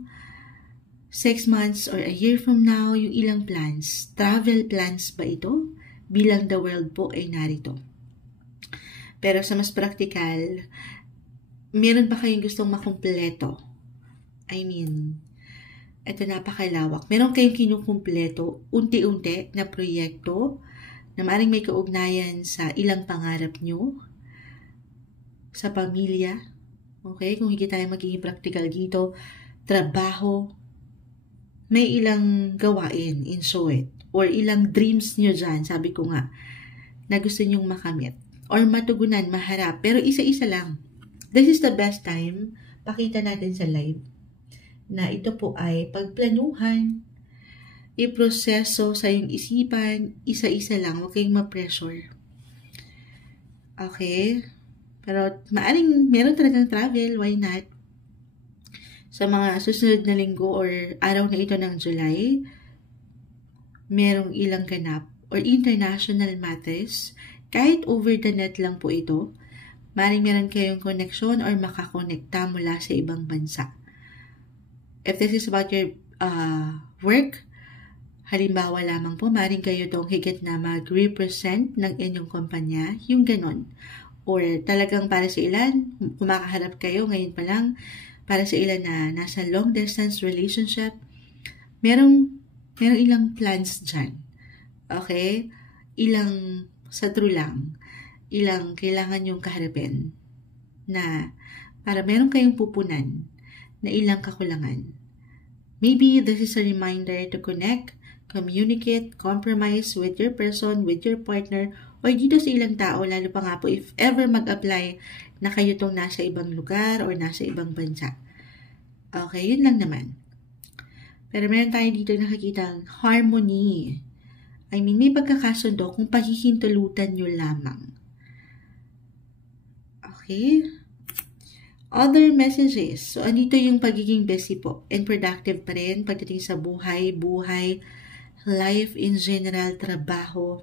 6 months or a year from now, yung ilang plans. Travel plans ba ito? Bilang the world po ay narito. Pero sa mas practical, meron ba kayong gustong makumpleto? I mean, ito napakalawak. Meron kayong kinukumpleto, unti-unti na proyekto na maaaring may kaugnayan sa ilang pangarap nyo, sa pamilya. Okay? Kung hindi tayo magiging practical dito, trabaho, may ilang gawain, in short, or ilang dreams nyo dyan, sabi ko nga, na gusto nyong makamit, or matugunan, maharap, pero isa-isa lang. This is the best time, pakita natin sa live, na ito po ay pagplanuhan, iproseso sa iyong isipan, isa-isa lang, huwag kayong ma-pressure. Okay? Pero maaring meron talagang travel, why not? Sa mga susunod na linggo or araw na ito ng July, merong ilang ganap or international matters, kahit over the net lang po ito, maaaring meron kayong connection or makakonekta mula sa ibang bansa. If this is about your work, halimbawa lamang po, maaaring kayo itong higit na mag-represent ng inyong kumpanya, yung ganon. Or talagang para sa ilan, kumakaharap kayo ngayon pa lang, para sa ilan na nasa long distance relationship, merong ilang plans dyan. Okay? Ilang sa true lang, ilang kailangan yung kaharapin na para meron kayong pupunan na ilang kakulangan. Maybe this is a reminder to connect, communicate, compromise with your person, with your partner, o dito sa ilang tao, lalo pa nga po if ever mag-apply na kayo tong nasa ibang lugar or nasa ibang bansa. Okay, yun lang naman. Pero meron tayo dito nakikita harmony. I mean, may pagkakasundo kung pahihintulutan nyo lamang. Okay? Other messages. So, andito yung pagiging busy po and productive pa rin pagdating sa buhay, life in general, trabaho.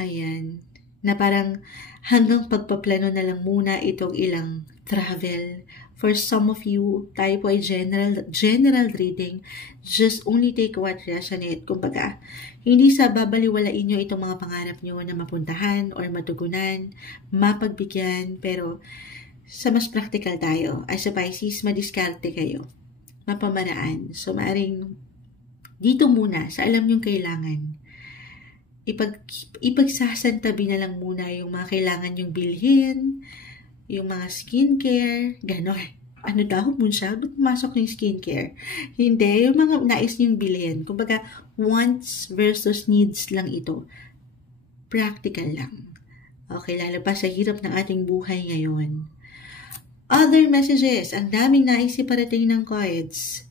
Ayan. Na parang hanggang pagpaplano na lang muna itong ilang travel. For some of you, tayo po ay general reading. Just only take what resonate. Kumbaga, hindi sa babaliwalain nyo itong mga pangarap nyo na mapuntahan or matugunan, mapagbigyan, pero sa mas practical tayo. As a Pisces, madiskarte kayo. Mapamaraan. So, maaring dito muna, sa alam nyong kailangan, ipagsasantabi na lang muna yung mga kailangan nyong bilhin, yung mga skincare, gano'n. Ano daw, Munsha? Ba't pumasok yung skincare? Hindi, yung mga nais nyong bilhin. Kumbaga, wants versus needs lang ito. Practical lang. Okay, lalo pa sa hirap ng ating buhay ngayon. Other messages, ang daming nais iparating ng cards.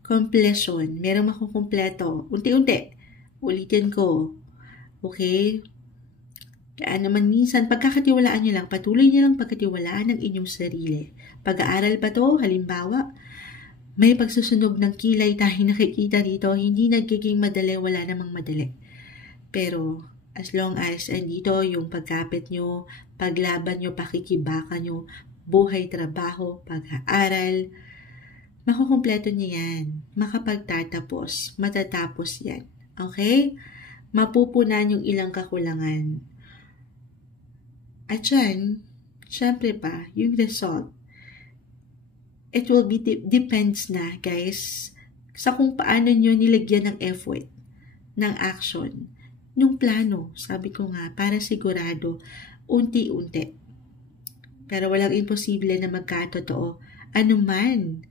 Completion, merong makukumpleto. Unti-unti, ulitin ko. Okay? Kaya naman minsan, pagkakatiwalaan nyo lang, patuloy nyo lang pagkatiwalaan ng inyong sarili. Pag-aaral pa to, halimbawa, may pagsusunog ng kilay tayong nakikita dito, hindi nagiging madali, wala namang madali. Pero, as long as andito yung pagkapit nyo, paglaban nyo, pakikibaka nyo, buhay, trabaho, pag-aaral, makukumpleto nyo yan. Makapagtatapos, matatapos yan. Okay? Mapupunan yung ilang kakulangan. At yan, syempre pa, yung result, it will be depends na, guys, sa kung paano nyo nilagyan ng effort, ng action, nung plano, sabi ko nga, para sigurado, unti-unti. Pero walang imposible na magkatotoo, anuman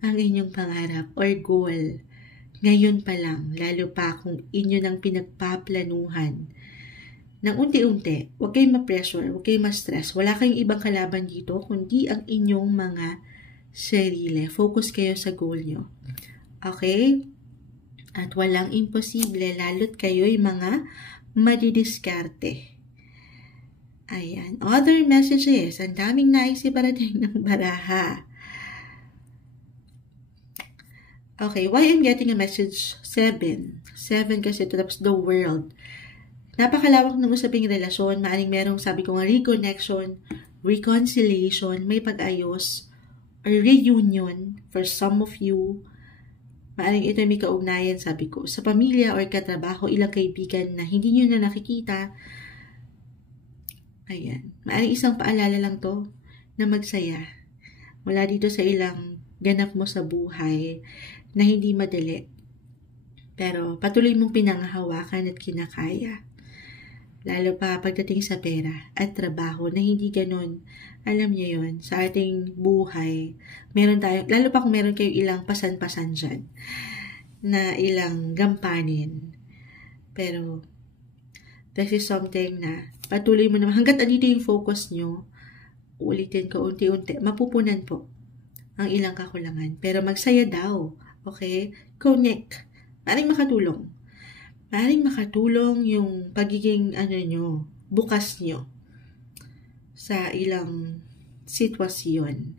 ang inyong pangarap or goal, ngayon pa lang, lalo pa kung inyo nang pinagpaplanuhan, nang unti-unti, huwag kayong ma-pressure, huwag kayong ma-stress. Wala kayong ibang kalaban dito, kundi ang inyong mga sarili. Focus kayo sa goal nyo. Okay? At walang imposible, lalo't kayo'y mga madidiskarte. Ayan. Other messages. Ang daming nais iparating ng baraha. Okay, why I'm getting a message? 7. 7 kasi ito, tapos the world. Napakalawak ng usaping relasyon, maaring merong, sabi ko nga, reconnection, reconciliation, may pag-ayos, or reunion for some of you. Maaring ito may kaugnayan, sabi ko, sa pamilya or katrabaho, ilang kaibigan na hindi nyo na nakikita. Ayan. Maaring isang paalala lang to na magsaya. Mula dito sa ilang ganap mo sa buhay na hindi madali. Pero patuloy mong pinanghahawakan at kinakaya. Lalo pa pagdating sa pera at trabaho na hindi ganun. Alam niyo yun, sa ating buhay, meron tayo, lalo pa kung meron kayo ilang pasan-pasan dyan, na ilang gampanin. Pero, this is something na patuloy mo naman, hanggat andito yung focus nyo, ulitin ko unti-unti, mapupunan po ang ilang kakulangan. Pero magsaya daw, okay? Connect. Maring makatulong. Maring makatulong yung pagiging nyo, bukas nyo sa ilang sitwasyon.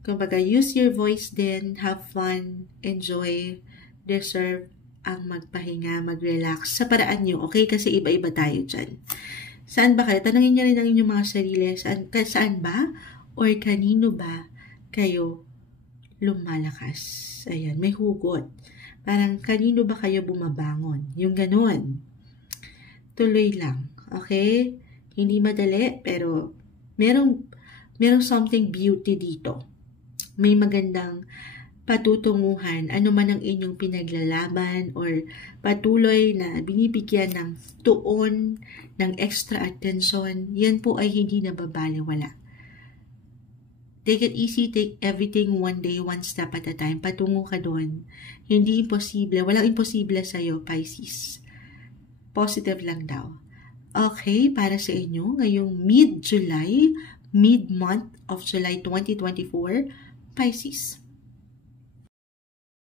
Kumbaga, use your voice din, have fun, enjoy, deserve ang magpahinga, mag-relax sa paraan nyo, okay? Kasi iba-iba tayo dyan. Saan ba kayo? Tanungin nyo rin ang inyong mga sarili, saan ba or kanino ba kayo lumalakas? Ayan, may hugot. Parang kanino ba kayo bumabangon? Yung ganun. Tuloy lang. Okay? Hindi madali, pero merong something beauty dito. May magandang patutunguhan, ano man ang inyong pinaglalaban or patuloy na binibigyan ng tuon, ng extra attention, yan po ay hindi nababaliwala. Take it easy, take everything one day, one step at a time. Patungo ka doon. Hindi imposible. Walang imposible sa'yo, Pisces. Positive lang daw. Okay, para sa inyo, ngayong mid-July, mid-month of July 2024, Pisces.